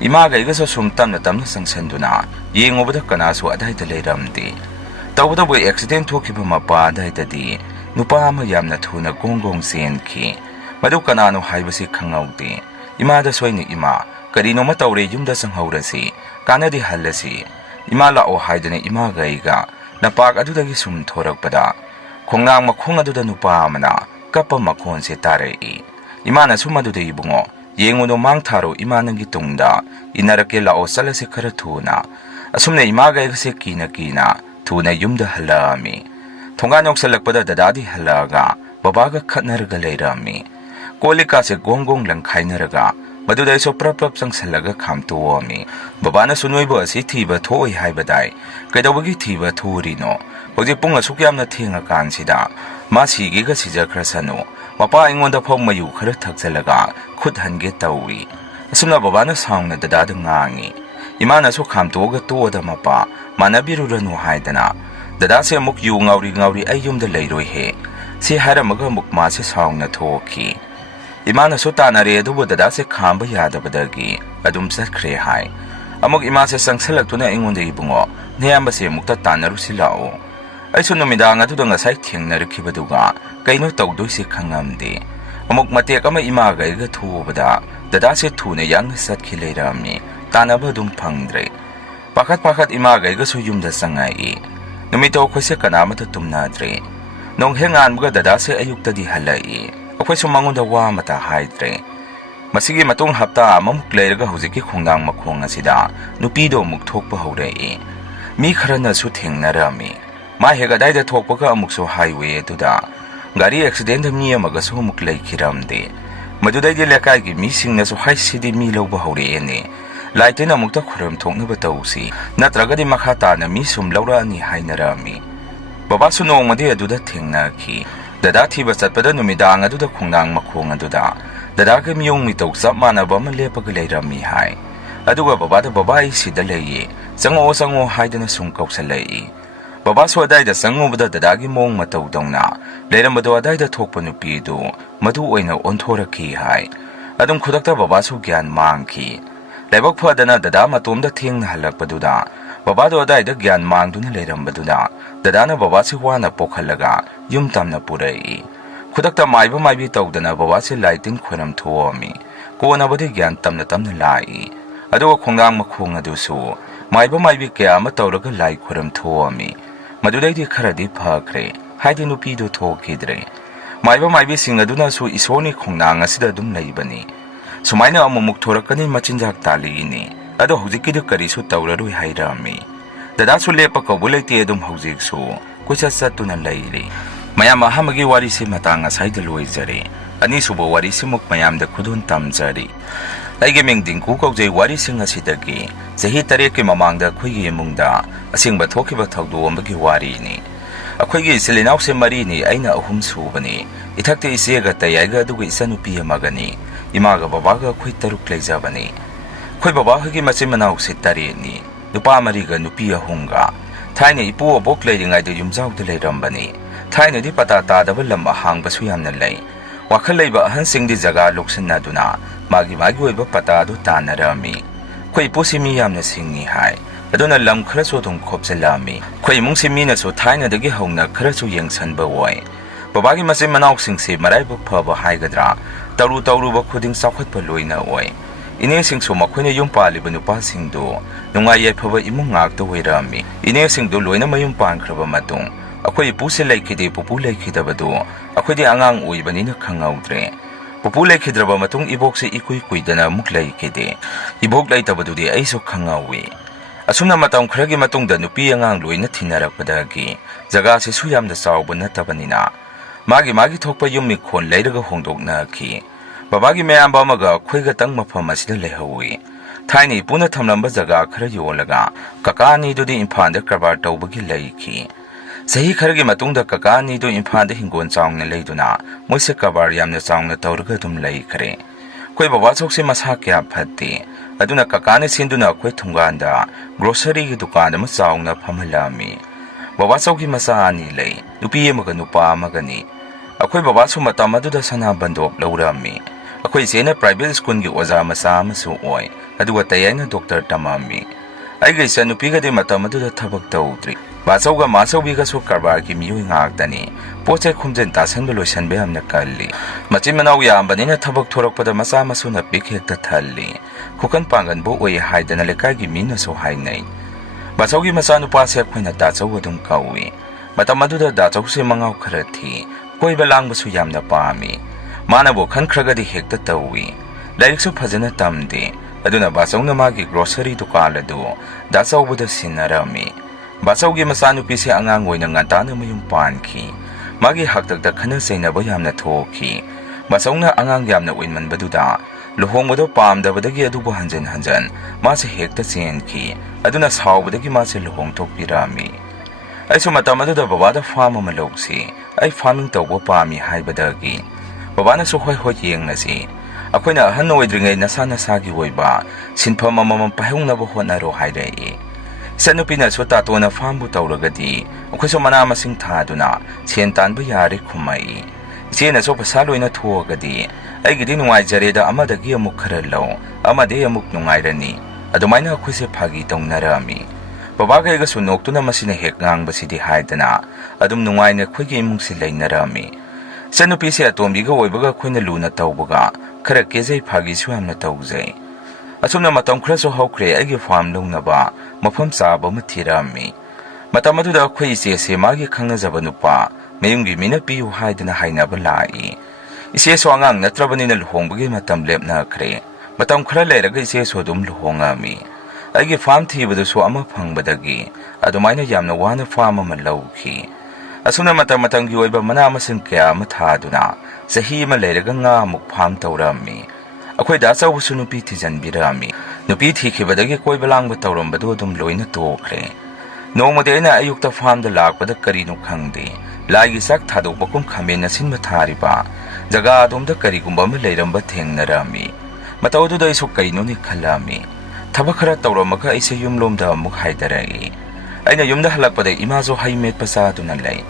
ꯏꯃꯥꯒ ꯑꯩꯒꯁꯨ ꯁꯨꯝ ꯇꯞꯅ ꯆꯪꯁꯟꯗꯨꯅ ꯌꯦꯡꯉꯨꯕꯗ ꯀꯅꯥꯁꯨ ꯑꯗꯥꯏꯗ ꯂꯩꯔꯝꯗꯦ꯫ ꯇꯧꯕꯇꯕꯨ ꯑꯦꯛꯁꯤꯗꯦꯟ ꯊꯣꯛꯈꯤꯕ ꯃꯄꯥ ꯑꯗꯥꯏꯗꯗꯤ ꯅꯨꯄꯥ ꯑꯃ ꯌꯥꯝꯅ ꯊꯨꯅ ꯒꯣꯡ ꯆꯦꯟꯈꯤ꯫ ꯃꯗꯨ ꯀꯅꯥꯅꯣ ꯍꯥꯏꯕꯁꯤ ꯈꯪꯍꯧꯗꯦ꯫ ꯏꯃꯥꯗ ꯁꯣꯏꯅ, ꯏꯃꯥ, ꯀꯔꯤꯅꯣꯃ ꯇꯧꯔꯦ, ꯌꯨꯝꯗ ꯆꯪꯍꯧꯔꯁꯤ, ꯀꯥꯟꯅꯗꯦ, ꯍꯜꯂꯁꯤ꯫ ꯏꯃꯥ ꯂꯥꯛꯑꯣ ꯍꯥꯏꯗꯅ ꯏꯃꯥꯒ ꯑꯩꯒ ꯂꯝꯄꯥꯛ ꯑꯗꯨꯗꯒꯤ ꯁꯨꯝ ꯊꯣꯔꯛꯄꯗ ꯈꯣꯡꯅꯥꯡ ꯃꯈꯣꯡ ꯑꯗꯨꯗ ꯅꯨꯄꯥ ꯑꯃꯅ ꯀꯞꯄ ꯃꯈꯣꯟꯁꯦ ꯇꯥꯔꯛꯏ꯫ ꯏꯃꯥꯅꯁꯨ ꯃꯗꯨꯗ, ꯏꯕꯨꯡꯉꯣ, ꯌꯦꯡꯉꯨꯅꯨ, ꯃꯥꯡ ꯊꯥꯔꯣ, ꯏꯃꯥ ꯅꯪꯒꯤ ꯇꯨꯡꯗ ꯏꯟꯅꯔꯛꯀꯦ, ꯂꯥꯛꯑꯣ, ꯆꯠꯂꯁꯤ ꯈꯔ ꯊꯨꯅ꯫ ꯑꯁꯨꯝꯅ ꯏꯃꯥꯒ ꯑꯩꯒꯁꯦ ꯀꯤꯅ ꯊꯨꯅ ꯌꯨꯝꯗ ꯍꯜꯂꯛꯑꯝꯃꯤ꯫ ꯊꯣꯡꯒꯥꯟ ꯌꯧꯁꯜꯂꯛꯄꯗ ꯗꯗꯥꯗꯤ ꯍꯜꯂꯛꯑꯒ ꯕꯕꯥꯒ ꯈꯠꯅꯔꯒ ꯂꯩꯔꯝꯃꯤ꯫ ꯀꯣꯜꯂꯤꯛꯀꯥꯁꯦ ꯒꯣꯡ ꯂꯪꯈꯥꯏꯅꯔꯒ ꯃꯗꯨꯗ ꯑꯩꯁꯨ ꯄ꯭ꯔꯞ ꯆꯪꯁꯜꯂꯒ ꯈꯥꯝꯇꯣꯛꯑꯝꯃꯤ꯫ ꯕꯕꯥꯅꯁꯨ, ꯅꯣꯏꯕꯨ ꯑꯁꯤ ꯊꯤꯕ ꯊꯣꯛꯑꯣꯏ ꯍꯥꯏꯕꯗꯥꯏ, ꯀꯩꯗꯧꯕꯒꯤ ꯊꯤꯕ ꯊꯣꯛꯎꯔꯤꯅꯣ? ꯍꯧꯖꯤꯛ ꯄꯨꯡ ꯑꯁꯨꯛ ꯌꯥꯝꯅ ꯊꯦꯡꯉꯀꯥꯟꯁꯤꯗ ꯃꯥ ꯁꯤꯒꯦꯒ ꯁꯤꯖꯈ꯭ꯔꯁꯅꯨ, ꯃꯄꯥ ꯑꯩꯉꯣꯟꯗ ꯐꯥꯎ ꯃꯌꯨ ꯈꯔ ꯊꯛꯆꯜꯂꯒ ꯈꯨꯠ ꯍꯟꯒꯦ ꯇꯧꯏ꯫ ꯑꯁꯨꯝꯅ ꯕꯕꯥꯅ ꯁꯥꯎꯅ ꯗꯗꯥꯗ ꯉꯥꯡꯉꯤ꯫ ꯏꯃꯥꯅꯁꯨ ꯈꯥꯝꯇꯣꯛꯑꯒ ꯇꯣꯛꯑꯣꯗ ꯃꯄꯥ, ꯃꯥꯟꯅꯕꯤꯔꯨꯔꯅꯨ ꯍꯥꯏꯗꯅ ꯗꯗꯥꯁꯦ ꯑꯃꯨꯛ ꯌꯨ ꯉꯥꯎꯔꯤ ꯑꯩ ꯌꯨꯝꯗ ꯂꯩꯔꯣꯏꯍꯦ, ꯁꯤ ꯍꯥꯏꯔꯝꯃꯒ ꯑꯃꯨꯛ ꯃꯥꯁꯦ ꯁꯥꯎꯅ ꯊꯣꯛꯈꯤ꯫ ꯏꯃꯥꯅꯁꯨ ꯇꯥꯟꯅꯔꯦ, ꯑꯗꯨꯕꯨ ꯗꯗꯥꯁꯦ ꯈꯥꯝꯕ ꯌꯥꯗꯕꯗꯒꯤ ꯑꯗꯨꯝ ꯆꯠꯈ꯭ꯔꯦ ꯍꯥꯏ꯫ ꯑꯃꯨꯛ ꯏꯃꯥꯁꯦ ꯆꯪꯁꯜꯂꯛꯇꯨꯅ ꯑꯩꯉꯣꯟꯗ, ꯏꯕꯨꯡꯉꯣ, ꯅꯌꯥꯝꯕꯁꯦ ꯑꯃꯨꯛꯇ ꯇꯥꯟꯅꯔꯨꯁꯤ ꯂꯥꯛꯑꯣ꯫ ꯑꯩꯁꯨ ꯅꯨꯃꯤꯗꯥꯡ ꯑꯗꯨꯗ ꯉꯁꯥꯏ ꯊꯦꯡꯅꯔꯛꯈꯤꯕꯗꯨꯒ ꯀꯩꯅꯣ ꯇꯧꯗꯣꯏꯁꯦ ꯈꯪꯉꯝꯗꯦ꯫ ꯑꯃꯨꯛ ꯃꯇꯦꯛ ꯑꯃ ꯏꯃꯥꯒ ꯑꯩꯒ ꯊꯣꯛꯎꯕꯗ ꯗꯗꯥꯁꯦ ꯊꯨꯅ ꯌꯥꯡꯅ ꯆꯠꯈꯤ ꯂꯩꯔꯝꯃꯤ꯫ ꯇꯥꯟꯅꯕ ꯑꯗꯨꯝ ꯐꯪꯗ꯭ꯔꯦ꯫ ꯄꯥꯈꯠ ꯏꯃꯥꯒ ꯑꯩꯒꯁꯨ ꯌꯨꯝꯗ ꯆꯪꯉꯛꯏ꯫ ꯅꯨꯃꯤꯠꯇꯣ ꯑꯩꯈꯣꯏꯁꯦ ꯀꯅꯥꯃꯠꯇ ꯇꯨꯝꯅꯗ꯭ꯔꯦ꯫ ꯅꯣꯡ ꯍꯦꯛ ꯉꯥꯟꯕꯒ ꯗꯗꯥꯁꯦ ꯑꯌꯨꯛꯇꯗꯤ ꯍꯜꯂꯛꯏ꯫ ꯑꯩꯈꯣꯏꯁꯨ ꯃꯉꯣꯟꯗ ꯋꯥ ꯑꯃꯇ ꯍꯥꯏꯗ꯭ꯔꯦ꯫ ꯃꯁꯤꯒꯤ ꯃꯇꯨꯡ ꯍꯞꯇꯥ ꯑꯃꯃꯨꯛ ꯂꯩꯔꯒ ꯍꯧꯖꯤꯛꯀꯤ ꯈꯣꯡꯅꯥꯡ ꯃꯈꯣꯡ ꯑꯁꯤꯗ ꯅꯨꯄꯤꯗꯣ ꯑꯃꯨꯛ ꯊꯣꯛꯄ ꯍꯧꯔꯛꯏ꯫ ꯃꯤ ꯈꯔꯅꯁꯨ ꯊꯦꯡꯅꯔꯝꯃꯤ꯫ ꯃꯥ ꯍꯦꯛ ꯑꯗꯥꯏꯗ ꯊꯣꯛꯄꯒ ꯑꯃꯨꯛꯁꯨ ꯍꯥꯏꯋꯦ ꯑꯗꯨꯗ ꯒꯥꯔꯤ ꯑꯦꯛꯁꯤꯗꯦꯟꯗ ꯃꯤ ꯑꯃꯒꯁꯨ ꯑꯃꯨꯛ ꯂꯩꯈꯤꯔꯝꯗꯦ꯫ ꯃꯗꯨꯗꯩꯗꯤ ꯂꯩꯀꯥꯏꯒꯤ ꯃꯤꯁꯤꯡꯅꯁꯨ ꯍꯥꯏꯁꯤꯗꯤ ꯃꯤ ꯂꯧꯕ ꯍꯧꯔꯛꯑꯦꯅꯦ, ꯂꯥꯏ ꯇꯤꯟ ꯑꯃꯨꯛꯇ ꯈꯨꯔꯨꯝ ꯊꯣꯛꯅꯕ ꯇꯧꯁꯤ, ꯅꯠꯇ꯭ꯔꯒꯗꯤ ꯃꯈꯥ ꯇꯥꯅ ꯃꯤ ꯁꯨꯝ ꯂꯧꯔꯛꯑꯅꯤ ꯍꯥꯏꯅꯔꯝꯃꯤ꯫ ꯕꯕꯥꯁꯨ ꯅꯣꯡꯃꯗꯤ ꯑꯗꯨꯗ ꯊꯦꯡꯅꯈꯤ꯫ ꯗꯗꯥ ꯊꯤꯕ ꯆꯠꯄꯗ ꯅꯨꯃꯤꯗꯥꯡ ꯑꯗꯨꯗ ꯈꯣꯡꯅꯥꯡ ꯃꯈꯣꯡ ꯑꯗꯨꯗ ꯗꯗꯥꯒꯤ ꯃꯤꯑꯣꯡ ꯃꯤꯇꯧ ꯆꯞ ꯃꯥꯟꯅꯕ ꯑꯃ ꯂꯦꯞꯄꯒ ꯂꯩꯔꯝꯃꯤ ꯍꯥꯏ꯫ ꯑꯗꯨꯒ ꯕꯕꯥꯗ ꯕꯕꯥ ꯑꯩ ꯁꯤꯗ ꯂꯩꯌꯦ, ꯆꯪꯉꯛꯑꯣ ꯆꯪꯉꯛꯑꯣ ꯍꯥꯏꯗꯅ ꯁꯨꯝ ꯀꯧꯁꯜꯂꯛꯏ꯫ ꯕꯕꯥꯁꯨ ꯑꯗꯥꯏꯗ ꯆꯪꯉꯨꯕꯗ ꯗꯗꯥꯒꯤ ꯃꯑꯣꯡ ꯃꯇꯧꯗꯧꯅ ꯂꯩꯔꯝꯕꯗꯣ ꯑꯗꯥꯏꯗ ꯊꯣꯛꯄ ꯅꯨꯄꯤꯗꯨ ꯃꯗꯨ ꯑꯣꯏꯅ ꯑꯣꯟꯊꯣꯔꯛꯈꯤ ꯍꯥꯏ꯫ ꯑꯗꯨꯝ ꯈꯨꯗꯛꯇ ꯕꯕꯥꯁꯨ ꯒ꯭ꯌꯥꯟ ꯃꯥꯡꯈꯤ꯫ ꯂꯥꯏꯕꯛ ꯐꯗꯅ ꯗꯗꯥ ꯃꯇꯣꯝꯗ ꯊꯦꯡꯅ ꯍꯜꯂꯛꯄꯗꯨꯗ ꯕꯕꯥꯗꯣ ꯑꯗꯥꯏꯗ ꯒ꯭ꯌꯥꯟ ꯃꯥꯡꯗꯨꯅ ꯂꯩꯔꯝꯕꯗꯨꯗ ꯗꯗꯥꯅ ꯕꯕꯥꯁꯤ ꯋꯥꯅ ꯄꯣꯛꯍꯜꯂꯒ ꯌꯨꯝ ꯇꯝꯅ ꯄꯨꯔꯛꯏ꯫ ꯈꯨꯗꯛꯇ ꯃꯥꯏꯕ ꯃꯥꯏꯕꯤ ꯇꯧꯗꯅ ꯕꯕꯥꯁꯤ ꯂꯥꯏ ꯇꯤꯟ ꯈꯣꯏꯔꯝ ꯊꯣꯛꯑꯝꯃꯤ꯫ ꯀꯣꯟꯅꯕꯨꯗꯤ ꯒ꯭ꯌꯥꯟ ꯇꯝꯅ ꯇꯝꯅ ꯂꯥꯛꯏ꯫ ꯑꯗꯨꯒ ꯈꯣꯡꯅꯥꯡ ꯃꯈꯣꯡ ꯑꯗꯨꯁꯨ ꯃꯥꯏꯕ ꯃꯥꯏꯕꯤ ꯀꯌꯥ ꯑꯃ ꯇꯧꯔꯒ ꯂꯥꯏ ꯈꯣꯏꯔꯝ ꯊꯣꯛꯑꯝꯃꯤ꯫ ꯃꯗꯨꯗꯩꯗꯤ ꯈꯔꯗꯤ ꯐꯈ꯭ꯔꯦ, ꯍꯥꯏꯗꯤ ꯅꯨꯄꯤꯗꯨ ꯊꯣꯛꯈꯤꯗ꯭ꯔꯦ꯫ ꯃꯥꯏꯕ ꯃꯥꯏꯕꯤꯁꯤꯡ ꯑꯗꯨꯅꯁꯨ ꯏꯁꯣꯔꯅꯤ ꯈꯣꯡꯅꯥꯡ ꯑꯁꯤꯗ ꯑꯗꯨꯝ ꯂꯩꯕꯅꯤ, ꯁꯨꯃꯥꯏꯅ ꯑꯃꯨꯛꯃꯨꯛ ꯊꯣꯔꯛꯀꯅꯤ ꯃꯆꯤꯟꯖꯥꯛ ꯇꯥꯜꯂꯤꯅꯤ, ꯑꯗꯣ ꯍꯧꯖꯤꯛꯀꯤꯗꯤ ꯀꯔꯤꯁꯨ ꯇꯧꯔꯔꯣꯏ ꯍꯥꯏꯔꯝꯃꯤ꯫ ꯗꯗꯥꯁꯨ ꯂꯦꯞꯄ ꯀꯧꯕ ꯂꯩꯇꯦ, ꯑꯗꯨꯝ ꯍꯧꯖꯤꯛꯁꯨ ꯀꯣꯏꯆꯠ ꯆꯠꯇꯨꯅ ꯂꯩꯔꯤ꯫ ꯃꯌꯥꯝ ꯑꯍꯥꯟꯕꯒꯤ ꯋꯥꯔꯤꯁꯤ ꯃꯇꯥꯡ ꯉꯁꯥꯏꯗ ꯂꯣꯏꯖꯔꯦ꯫ ꯑꯅꯤꯁꯨꯕ ꯋꯥꯔꯤꯁꯤꯃꯨꯛ ꯃꯌꯥꯝꯗ ꯈꯨꯗꯣꯜ ꯇꯝꯖꯔꯤ꯫ ꯑꯩꯒꯤ ꯃꯤꯡ ꯗꯤꯡꯀꯨ ꯀꯧꯖꯩ꯫ ꯋꯥꯔꯤꯁꯤꯡ ꯑꯁꯤꯗꯒꯤ ꯆꯍꯤ 7ꯀꯤ ꯃꯃꯥꯡꯗ ꯑꯩꯈꯣꯏꯒꯤ ꯏꯃꯨꯡꯗ ꯑꯁꯦꯡꯕ ꯊꯣꯛꯈꯤꯕ ꯊꯧꯗꯣꯛ ꯑꯃꯒꯤ ꯋꯥꯔꯤꯅꯤ꯫ ꯑꯩꯈꯣꯏꯒꯤ ꯏꯆꯤꯜ ꯏꯅꯥꯎꯁꯦ 4ꯅꯤ, ꯑꯩꯅ 3 ꯁꯨꯕꯅꯤ꯫ ꯏꯊꯛꯇ ꯏꯆꯦꯒ ꯇꯌꯥꯏꯒ ꯑꯗꯨꯒ ꯏꯆꯟꯅꯨꯄꯤ ꯑꯃꯒꯅꯤ꯫ ꯏꯃꯥꯒ ꯕꯕꯥꯒ ꯑꯩꯈꯣꯏ 6 ꯂꯩꯖꯕꯅꯤ꯫ ꯑꯩꯈꯣꯏ ꯕꯕꯥꯍꯣꯏꯒꯤ ꯃꯆꯤꯟ ꯃꯅꯥꯎꯁꯦ 8ꯅꯤ, ꯅꯨꯄꯥ 4ꯒ ꯅꯨꯄꯤ 3ꯒ꯫ ꯊꯥꯏꯅ ꯏꯄꯨ ꯑꯕꯣꯛ ꯂꯩꯔꯤꯉꯩꯗ ꯌꯨꯝꯖꯥꯎꯗ ꯂꯩꯔꯝꯕꯅꯤ꯫ ꯊꯥꯏꯅꯗꯤ ꯄꯇꯥ ꯇꯥꯗꯕ ꯂꯝ ꯑꯍꯥꯡꯕꯁꯨ ꯌꯥꯝꯅ ꯂꯩ꯫ ꯋꯥꯈꯜ ꯂꯩꯕ ꯑꯍꯟꯁꯤꯡꯗꯤ ꯖꯒꯥ ꯂꯣꯛꯁꯤꯟꯅꯗꯨꯅ ꯃꯥꯒꯤ ꯑꯣꯏꯕ ꯄꯇꯥ ꯑꯗꯨ ꯇꯥꯟꯅꯔꯝꯃꯤ꯫ ꯑꯩꯈꯣꯏ ꯏꯄꯨꯁꯤ ꯃꯤ ꯌꯥꯝꯅ ꯁꯤꯡꯉꯤ ꯍꯥꯏ, ꯑꯗꯨꯅ ꯂꯝ ꯈꯔꯁꯨ ꯑꯗꯨꯝ ꯈꯣꯞꯆꯤꯜꯂꯛꯑꯝꯃꯤ꯫ ꯑꯩꯈꯣꯏ ꯏꯃꯨꯡꯁꯤ ꯃꯤꯅꯁꯨ ꯊꯥꯏꯅꯗꯒꯤ ꯍꯧꯅ ꯈꯔꯁꯨ ꯌꯦꯡꯁꯟꯕ ꯑꯣꯏ꯫ ꯕꯕꯥꯒꯤ ꯃꯆꯤꯟ ꯃꯅꯥꯎꯁꯤꯡꯁꯤ ꯃꯔꯥꯏꯕꯛ ꯐꯕ ꯍꯥꯏꯒꯗ꯭ꯔꯥ, ꯇꯧꯔꯨꯕ ꯈꯨꯗꯤꯡ ꯆꯥꯎꯈꯠꯄ ꯂꯣꯏꯅ ꯑꯣꯏ꯫ ꯏꯅꯦꯁꯤꯡꯁꯨ ꯃꯈꯣꯏꯅ ꯌꯨꯝ ꯄꯥꯜꯂꯤꯕ ꯅꯨꯄꯥꯁꯤꯡꯗꯨ ꯅꯨꯡꯉꯥꯏ ꯌꯥꯏꯐꯕ ꯏꯃꯨꯡ ꯉꯥꯛꯇ ꯑꯣꯏꯔꯝꯃꯤ꯫ ꯏꯅꯦꯁꯤꯡꯗꯨ ꯂꯣꯏꯅ ꯃꯌꯨꯝ ꯄꯥꯟꯈ꯭ꯔꯕ ꯃꯇꯨꯡ ꯑꯩꯈꯣꯏ ꯏꯄꯨꯁꯤ ꯂꯩꯈꯤꯗꯦ꯫ ꯄꯨꯄꯨ ꯂꯩꯈꯤꯗꯕꯗꯨ ꯑꯩꯈꯣꯏꯗꯤ ꯑꯉꯥꯡ ꯑꯣꯏꯕꯅꯤꯅ ꯈꯪꯍꯧꯗ꯭ꯔꯦ꯫ ꯄꯨꯄꯨ ꯂꯩꯈꯤꯗ꯭ꯔꯕ ꯃꯇꯨꯡ ꯏꯕꯣꯛꯁꯤ ꯏꯀꯨꯏ ꯀꯨꯏꯗꯅ ꯑꯃꯨꯛ ꯂꯩꯈꯤꯗꯦ꯫ ꯏꯕꯣꯛ ꯂꯩꯇꯕꯗꯨꯗꯤ ꯑꯩꯁꯨ ꯈꯪꯍꯧꯏ꯫ ꯑꯁꯨꯝꯅ ꯃꯇꯝ ꯈꯔꯒꯤ ꯃꯇꯨꯡꯗ ꯅꯨꯄꯤ ꯑꯉꯥꯡ ꯂꯣꯏꯅ ꯊꯤꯅꯔꯛꯄꯗꯒꯤ ꯖꯒꯥꯁꯤꯁꯨ ꯌꯥꯝꯅ ꯆꯥꯎꯕ ꯅꯠꯇꯕꯅꯤꯅ ꯃꯥꯒꯤ ꯊꯣꯛꯄ ꯌꯨꯝ ꯃꯤꯈꯣꯟ ꯂꯩꯔꯒ ꯍꯣꯡꯗꯣꯛꯅꯈꯤ꯫ ꯕꯕꯥꯒꯤ ꯃꯌꯥꯝꯕ ꯑꯃꯒ ꯑꯩꯈꯣꯏꯒꯇꯪ ꯃꯐꯝ ꯑꯁꯤꯗ ꯂꯩꯍꯧꯏ꯫ ꯊꯥꯏꯅ ꯏꯄꯨꯅ ꯊꯝꯂꯝꯕ ꯖꯒꯥ ꯈꯔ ꯌꯣꯜꯂꯒ ꯀꯀꯥ ꯑꯅꯤꯗꯨꯗꯤ ꯏꯝꯐꯥꯜꯗ ꯀꯔꯕꯥꯔ ꯇꯧꯕꯒꯤ ꯂꯩꯈꯤ꯫ ꯆꯍꯤ ꯈꯔꯒꯤ ꯃꯇꯨꯡꯗ ꯀꯀꯥ ꯑꯅꯤꯗꯨ ꯏꯝꯐꯥꯜꯗ ꯍꯤꯡꯒꯣꯜ ꯆꯥꯎꯅ ꯂꯩꯗꯨꯅ ꯃꯣꯏꯁꯦ ꯀꯔꯕꯥꯔ ꯌꯥꯝꯅ ꯆꯥꯎꯅ ꯇꯧꯔꯒ ꯑꯗꯨꯝ ꯂꯩꯈ꯭ꯔꯦ꯫ ꯑꯩꯈꯣꯏ ꯕꯕꯥꯆꯧꯁꯦ ꯃꯁꯥ ꯀꯌꯥ ꯐꯠꯇꯦ, ꯑꯗꯨꯅ ꯀꯀꯥꯅ ꯁꯤꯟꯗꯨꯅ ꯑꯩꯈꯣꯏ ꯊꯣꯡꯒꯥꯟꯗ ꯒ꯭ꯔꯣꯁꯔꯤꯒꯤ ꯗꯨꯀꯥꯟ ꯑꯃ ꯆꯥꯎꯅ ꯐꯝꯍꯜꯂꯛꯑꯝꯃꯤ꯫ ꯕꯕꯥꯆꯧꯒꯤ ꯃꯆꯥ 2 ꯂꯩ, ꯅꯨꯄꯤ ꯑꯃꯒ ꯅꯨꯄꯥ ꯑꯃꯒꯅꯤ꯫ ꯑꯩꯈꯣꯏ ꯕꯕꯥꯁꯨ ꯃꯇꯝ ꯑꯗꯨꯗ ꯁꯅꯥ ꯕꯟꯗꯣꯞ ꯂꯧꯔꯝꯃꯤ꯫ ꯑꯩꯈꯣꯏ ꯏꯆꯦꯅ ꯄ꯭ꯔꯥꯏꯚꯦꯠ ꯁ꯭ꯀꯨꯜꯒꯤ ꯑꯣꯖꯥ ꯃꯆꯥ ꯑꯃꯁꯨ ꯑꯣꯏ, ꯑꯗꯨꯒ ꯇꯌꯥꯏꯅ ꯗꯣꯛꯇꯔ ꯇꯝꯃꯝꯃꯤ꯫ ꯑꯩꯒ ꯏꯆꯟꯅꯨꯄꯤꯒꯗꯤ ꯃꯇꯝ ꯑꯗꯨꯗ ꯊꯕꯛ ꯇꯧꯗ꯭ꯔꯤ꯫ ꯕꯥꯆꯧꯒ ꯃꯥꯆꯧꯕꯤꯒꯁꯨ ꯀꯔꯕꯥꯔꯒꯤ ꯃꯤꯑꯣꯏ ꯉꯥꯛꯇꯅꯤ꯫ ꯄꯣꯠꯆꯩ ꯈꯣꯝꯖꯤꯟ ꯇꯥꯁꯟꯕ ꯂꯣꯏꯁꯟꯕ ꯌꯥꯝꯅ ꯀꯜꯂꯤ꯫ ꯃꯆꯤꯟ ꯃꯅꯥꯎ ꯌꯥꯝꯕꯅꯤꯅ ꯊꯕꯛ ꯊꯣꯔꯛꯄꯗ ꯃꯆꯥ ꯃꯁꯨꯅ ꯄꯤꯛ ꯍꯦꯛꯇ ꯊꯜꯂꯤ꯫ ꯈꯨꯀꯟ ꯄꯥꯡꯒꯟꯕꯨ ꯑꯣꯏ ꯍꯥꯏꯗꯅ ꯂꯩꯀꯥꯏꯒꯤ ꯃꯤꯅꯁꯨ ꯍꯥꯏꯅꯩ꯫ ꯕꯥꯆꯧꯒꯤ ꯃꯆꯥꯅꯨꯄꯥꯁꯦ ꯑꯩꯈꯣꯏꯅ ꯗꯥꯆꯧ ꯑꯗꯨꯝ ꯀꯧꯏ꯫ ꯃꯇꯝ ꯑꯗꯨꯗ ꯗꯥꯆꯧꯁꯦ ꯃꯉꯥꯎ ꯈꯔ ꯊꯤ, ꯀꯣꯏꯕ ꯂꯥꯡꯕꯁꯨ ꯌꯥꯝꯅ ꯄꯥꯝꯃꯤ꯫ ꯃꯥꯅꯕꯨ ꯈꯟꯈ꯭ꯔꯒꯗꯤ ꯍꯦꯛꯇ ꯇꯧꯏ꯫ ꯂꯥꯏꯔꯤꯛꯁꯨ ꯐꯖꯅ ꯇꯝꯗꯦ, ꯑꯗꯨꯅ ꯕꯥꯆꯧꯅ ꯃꯥꯒꯤ ꯒ꯭ꯔꯣꯁꯔꯤ ꯗꯨꯀꯥꯟ ꯑꯗꯨ ꯗꯥꯆꯧꯕꯗ ꯁꯤꯟꯅꯔꯝꯃꯤ꯫ ꯕꯥꯆꯧꯒꯤ ꯃꯆꯥꯅꯨꯄꯤꯁꯦ ꯑꯉꯥꯡ ꯑꯣꯏꯅ ꯉꯟꯇꯥꯅ ꯃꯌꯨꯝ ꯄꯥꯟꯈꯤ꯫ ꯃꯥꯒꯤ ꯍꯥꯛꯇꯛꯇ ꯈꯟꯅ ꯆꯩꯅꯕ ꯌꯥꯝꯅ ꯊꯣꯛꯈꯤ꯫ ꯕꯥꯆꯧꯅ ꯑꯉꯥꯡ ꯌꯥꯝꯅ ꯑꯣꯏꯃꯟꯕꯗꯨꯗ ꯂꯨꯍꯣꯡꯕꯗꯣ ꯄꯥꯝꯗꯕꯗꯒꯤ ꯑꯗꯨꯕꯨ ꯍꯟꯖꯟ ꯃꯥꯁꯦ ꯍꯦꯛꯇ ꯆꯦꯟꯈꯤ꯫ ꯑꯗꯨꯅ ꯁꯥꯎꯕꯗꯒꯤ ꯃꯥꯁꯦ ꯂꯨꯍꯣꯡꯊꯣꯛꯄꯤꯔꯝꯃꯤ꯫ ꯑꯩꯁꯨ ꯃꯇꯝ ꯑꯗꯨꯗ ꯕꯕꯥꯗ ꯐꯥꯔꯝ ꯑꯃ ꯂꯧꯁꯤ, ꯑꯩ ꯐꯥꯔꯃꯤꯡ ꯇꯧꯕ ꯄꯥꯝꯃꯤ ꯍꯥꯏꯕꯗꯒꯤ ꯕꯕꯥꯅꯁꯨ ꯍꯣꯏ ꯌꯦꯡꯂꯁꯤ, ꯑꯩꯈꯣꯏꯅ ꯑꯍꯟ ꯑꯣꯏꯗ꯭ꯔꯤꯉꯩ ꯅꯁꯥꯒꯤ ꯑꯣꯏꯕ ꯁꯤꯟꯐꯝ ꯑꯃꯃꯝ ꯄꯥꯏꯍꯧꯅꯕ ꯍꯣꯠꯅꯔꯣ ꯍꯥꯏꯔꯛꯏ꯫ ꯏꯆꯟꯅꯨꯄꯤꯅꯁꯨ ꯇꯥꯇꯣꯅ ꯐꯥꯔꯝꯕꯨ ꯇꯧꯔꯒꯗꯤ ꯑꯩꯈꯣꯏꯁꯨ ꯃꯅꯥ ꯃꯁꯤꯡ ꯊꯥꯗꯨꯅ ꯁꯦꯟ ꯇꯥꯟꯕ ꯌꯥꯔꯦ ꯈꯨꯝꯃꯛꯏ꯫ ꯏꯆꯦꯅꯁꯨ ꯄꯩꯁꯥ ꯂꯣꯏꯅ ꯊꯣꯛꯑꯒꯗꯤ ꯑꯩꯒꯤꯗꯤ ꯅꯨꯡꯉꯥꯏꯖꯔꯦꯗ, ꯑꯃꯗꯒꯤ ꯑꯃꯨꯛ ꯈꯔ ꯂꯧ, ꯑꯃꯗꯤ ꯑꯃꯨꯛ ꯅꯨꯡꯉꯥꯏꯔꯅꯤ꯫ ꯑꯗꯨꯃꯥꯏꯅ ꯑꯩꯈꯣꯏꯁꯦ ꯐꯥꯒꯤ ꯇꯧꯅꯔꯝꯃꯤ꯫ ꯕꯕꯥꯒ ꯑꯩꯒꯁꯨ ꯅꯣꯛꯇꯨꯅ ꯃꯁꯤꯅ ꯍꯦꯛ ꯉꯥꯡꯕꯁꯤꯗꯤ ꯍꯥꯏꯗꯅ ꯑꯗꯨꯝ ꯅꯨꯡꯉꯥꯏꯅ ꯑꯩꯈꯣꯏꯒꯤ ꯏꯃꯨꯡꯁꯤ ꯂꯩꯅꯔꯝꯃꯤ꯫ ꯏꯆꯟꯅꯨꯄꯤꯁꯦ ꯑꯇꯣꯝꯕꯤꯒ ꯑꯣꯏꯕꯒ ꯑꯩꯈꯣꯏꯅ ꯂꯨꯅ ꯇꯧꯕꯒ ꯈꯔ ꯀꯦꯖꯩ, ꯐꯥꯒꯤꯁꯨ ꯌꯥꯝꯅ ꯇꯧꯖꯩ꯫ ꯑꯁꯨꯝꯅ ꯃꯇꯝ ꯈꯔꯁꯨ ꯍꯧꯈ꯭ꯔꯦ꯫ ꯑꯩꯒꯤ ꯐꯥꯔꯝ ꯂꯧꯅꯕ ꯃꯐꯝ ꯆꯥꯕ ꯑꯃ ꯊꯤꯔꯝꯃꯤ꯫ ꯃꯇꯝ ꯑꯗꯨꯗ ꯑꯩꯈꯣꯏ ꯏꯆꯦꯁꯦ ꯃꯥꯒꯤ ꯈꯪꯅꯖꯕ ꯅꯨꯄꯥ ꯃꯌꯨꯝꯒꯤ ꯃꯤꯅ ꯄꯤꯌꯨ ꯍꯥꯏꯗꯅ ꯍꯥꯏꯅꯕ ꯂꯥꯛꯏ꯫ Iseso angang natrabani na luhongbagi matam lepnakre. Matam khara leiraga iseso dum luhongami. Aigi farm thibadasu ama phangbadagi adumaina yamna wana farm ama lawki. Asuna matamgi oiba mana masing kaya ama thaduna sahi ama leiraga nga amuk farm tawrami. Akhoi da achawbusu nupi thijanbirami. Nupi thikhibadagi koiba langba tawrambadu adum loina tokre. Nongmadi aina ayukta farm da lakbada karino khangde. Laigi sak thadokbakum khamena sinba thariba. Jaga adumda karigumba ama leiramba thengnarami. Matawduda isu kainoni khalami. Thaba khara tawramaga aise yumlomda amuk haidarai. Aina yumda halakpada imazo haimet pasaduna lay.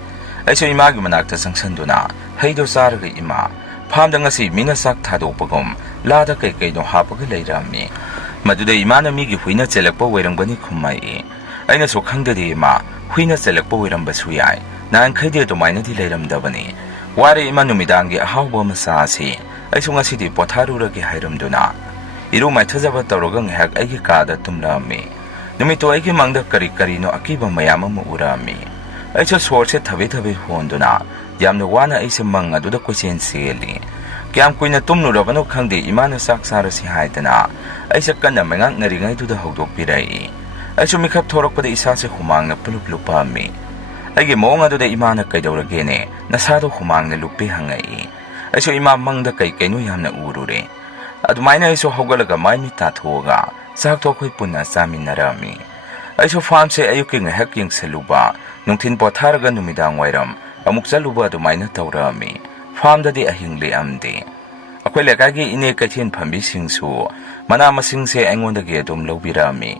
Aise imagi manakta sangsanduna haido saraga ima. Phamda ngasi mina sak thadokbagum lada kaino hapaga leirami. Maduda imana migi huina chelakpa wairangani khumai. Aina so khangdadi ima huina chelakpa wairambasу yai. Nan khaide dumainadi leiramdabani. Ware ima numidangi ahawba masasi. Aisu ngasidi potharuragi hairamduna. Iru maithajaba tawraga ngahak aigi kada tumlami. Numito aigi mangda karino akiba mayama ma urami. Aisu sorse thabe honduna. Yamna wana aise manga duda kochen seli. Kyam kuina tumnurabano khangde imana sak sarasi haidana. Aise kanna mengang ngaringai duda hawdok pirai. Aisu mikhap thorakpada isase humangna pulupami. Aigi moonga duda imana kaidawragene nasado humangna lupi hangai. Aisu ima mangda kaino yamna urure. Adumaina aisu hawgalaga maimi tathoga sak thokoi punna chaminarami. Aisu farm se ayuki ngahak yengsaluba nungthin potharaga numidang wairam amuk chaluba adumaina tawrami. Farm dadi ahing leamde. Akhoi lekagi ine kaithin phambi singsu mana masing se aingondagi adum lobirami.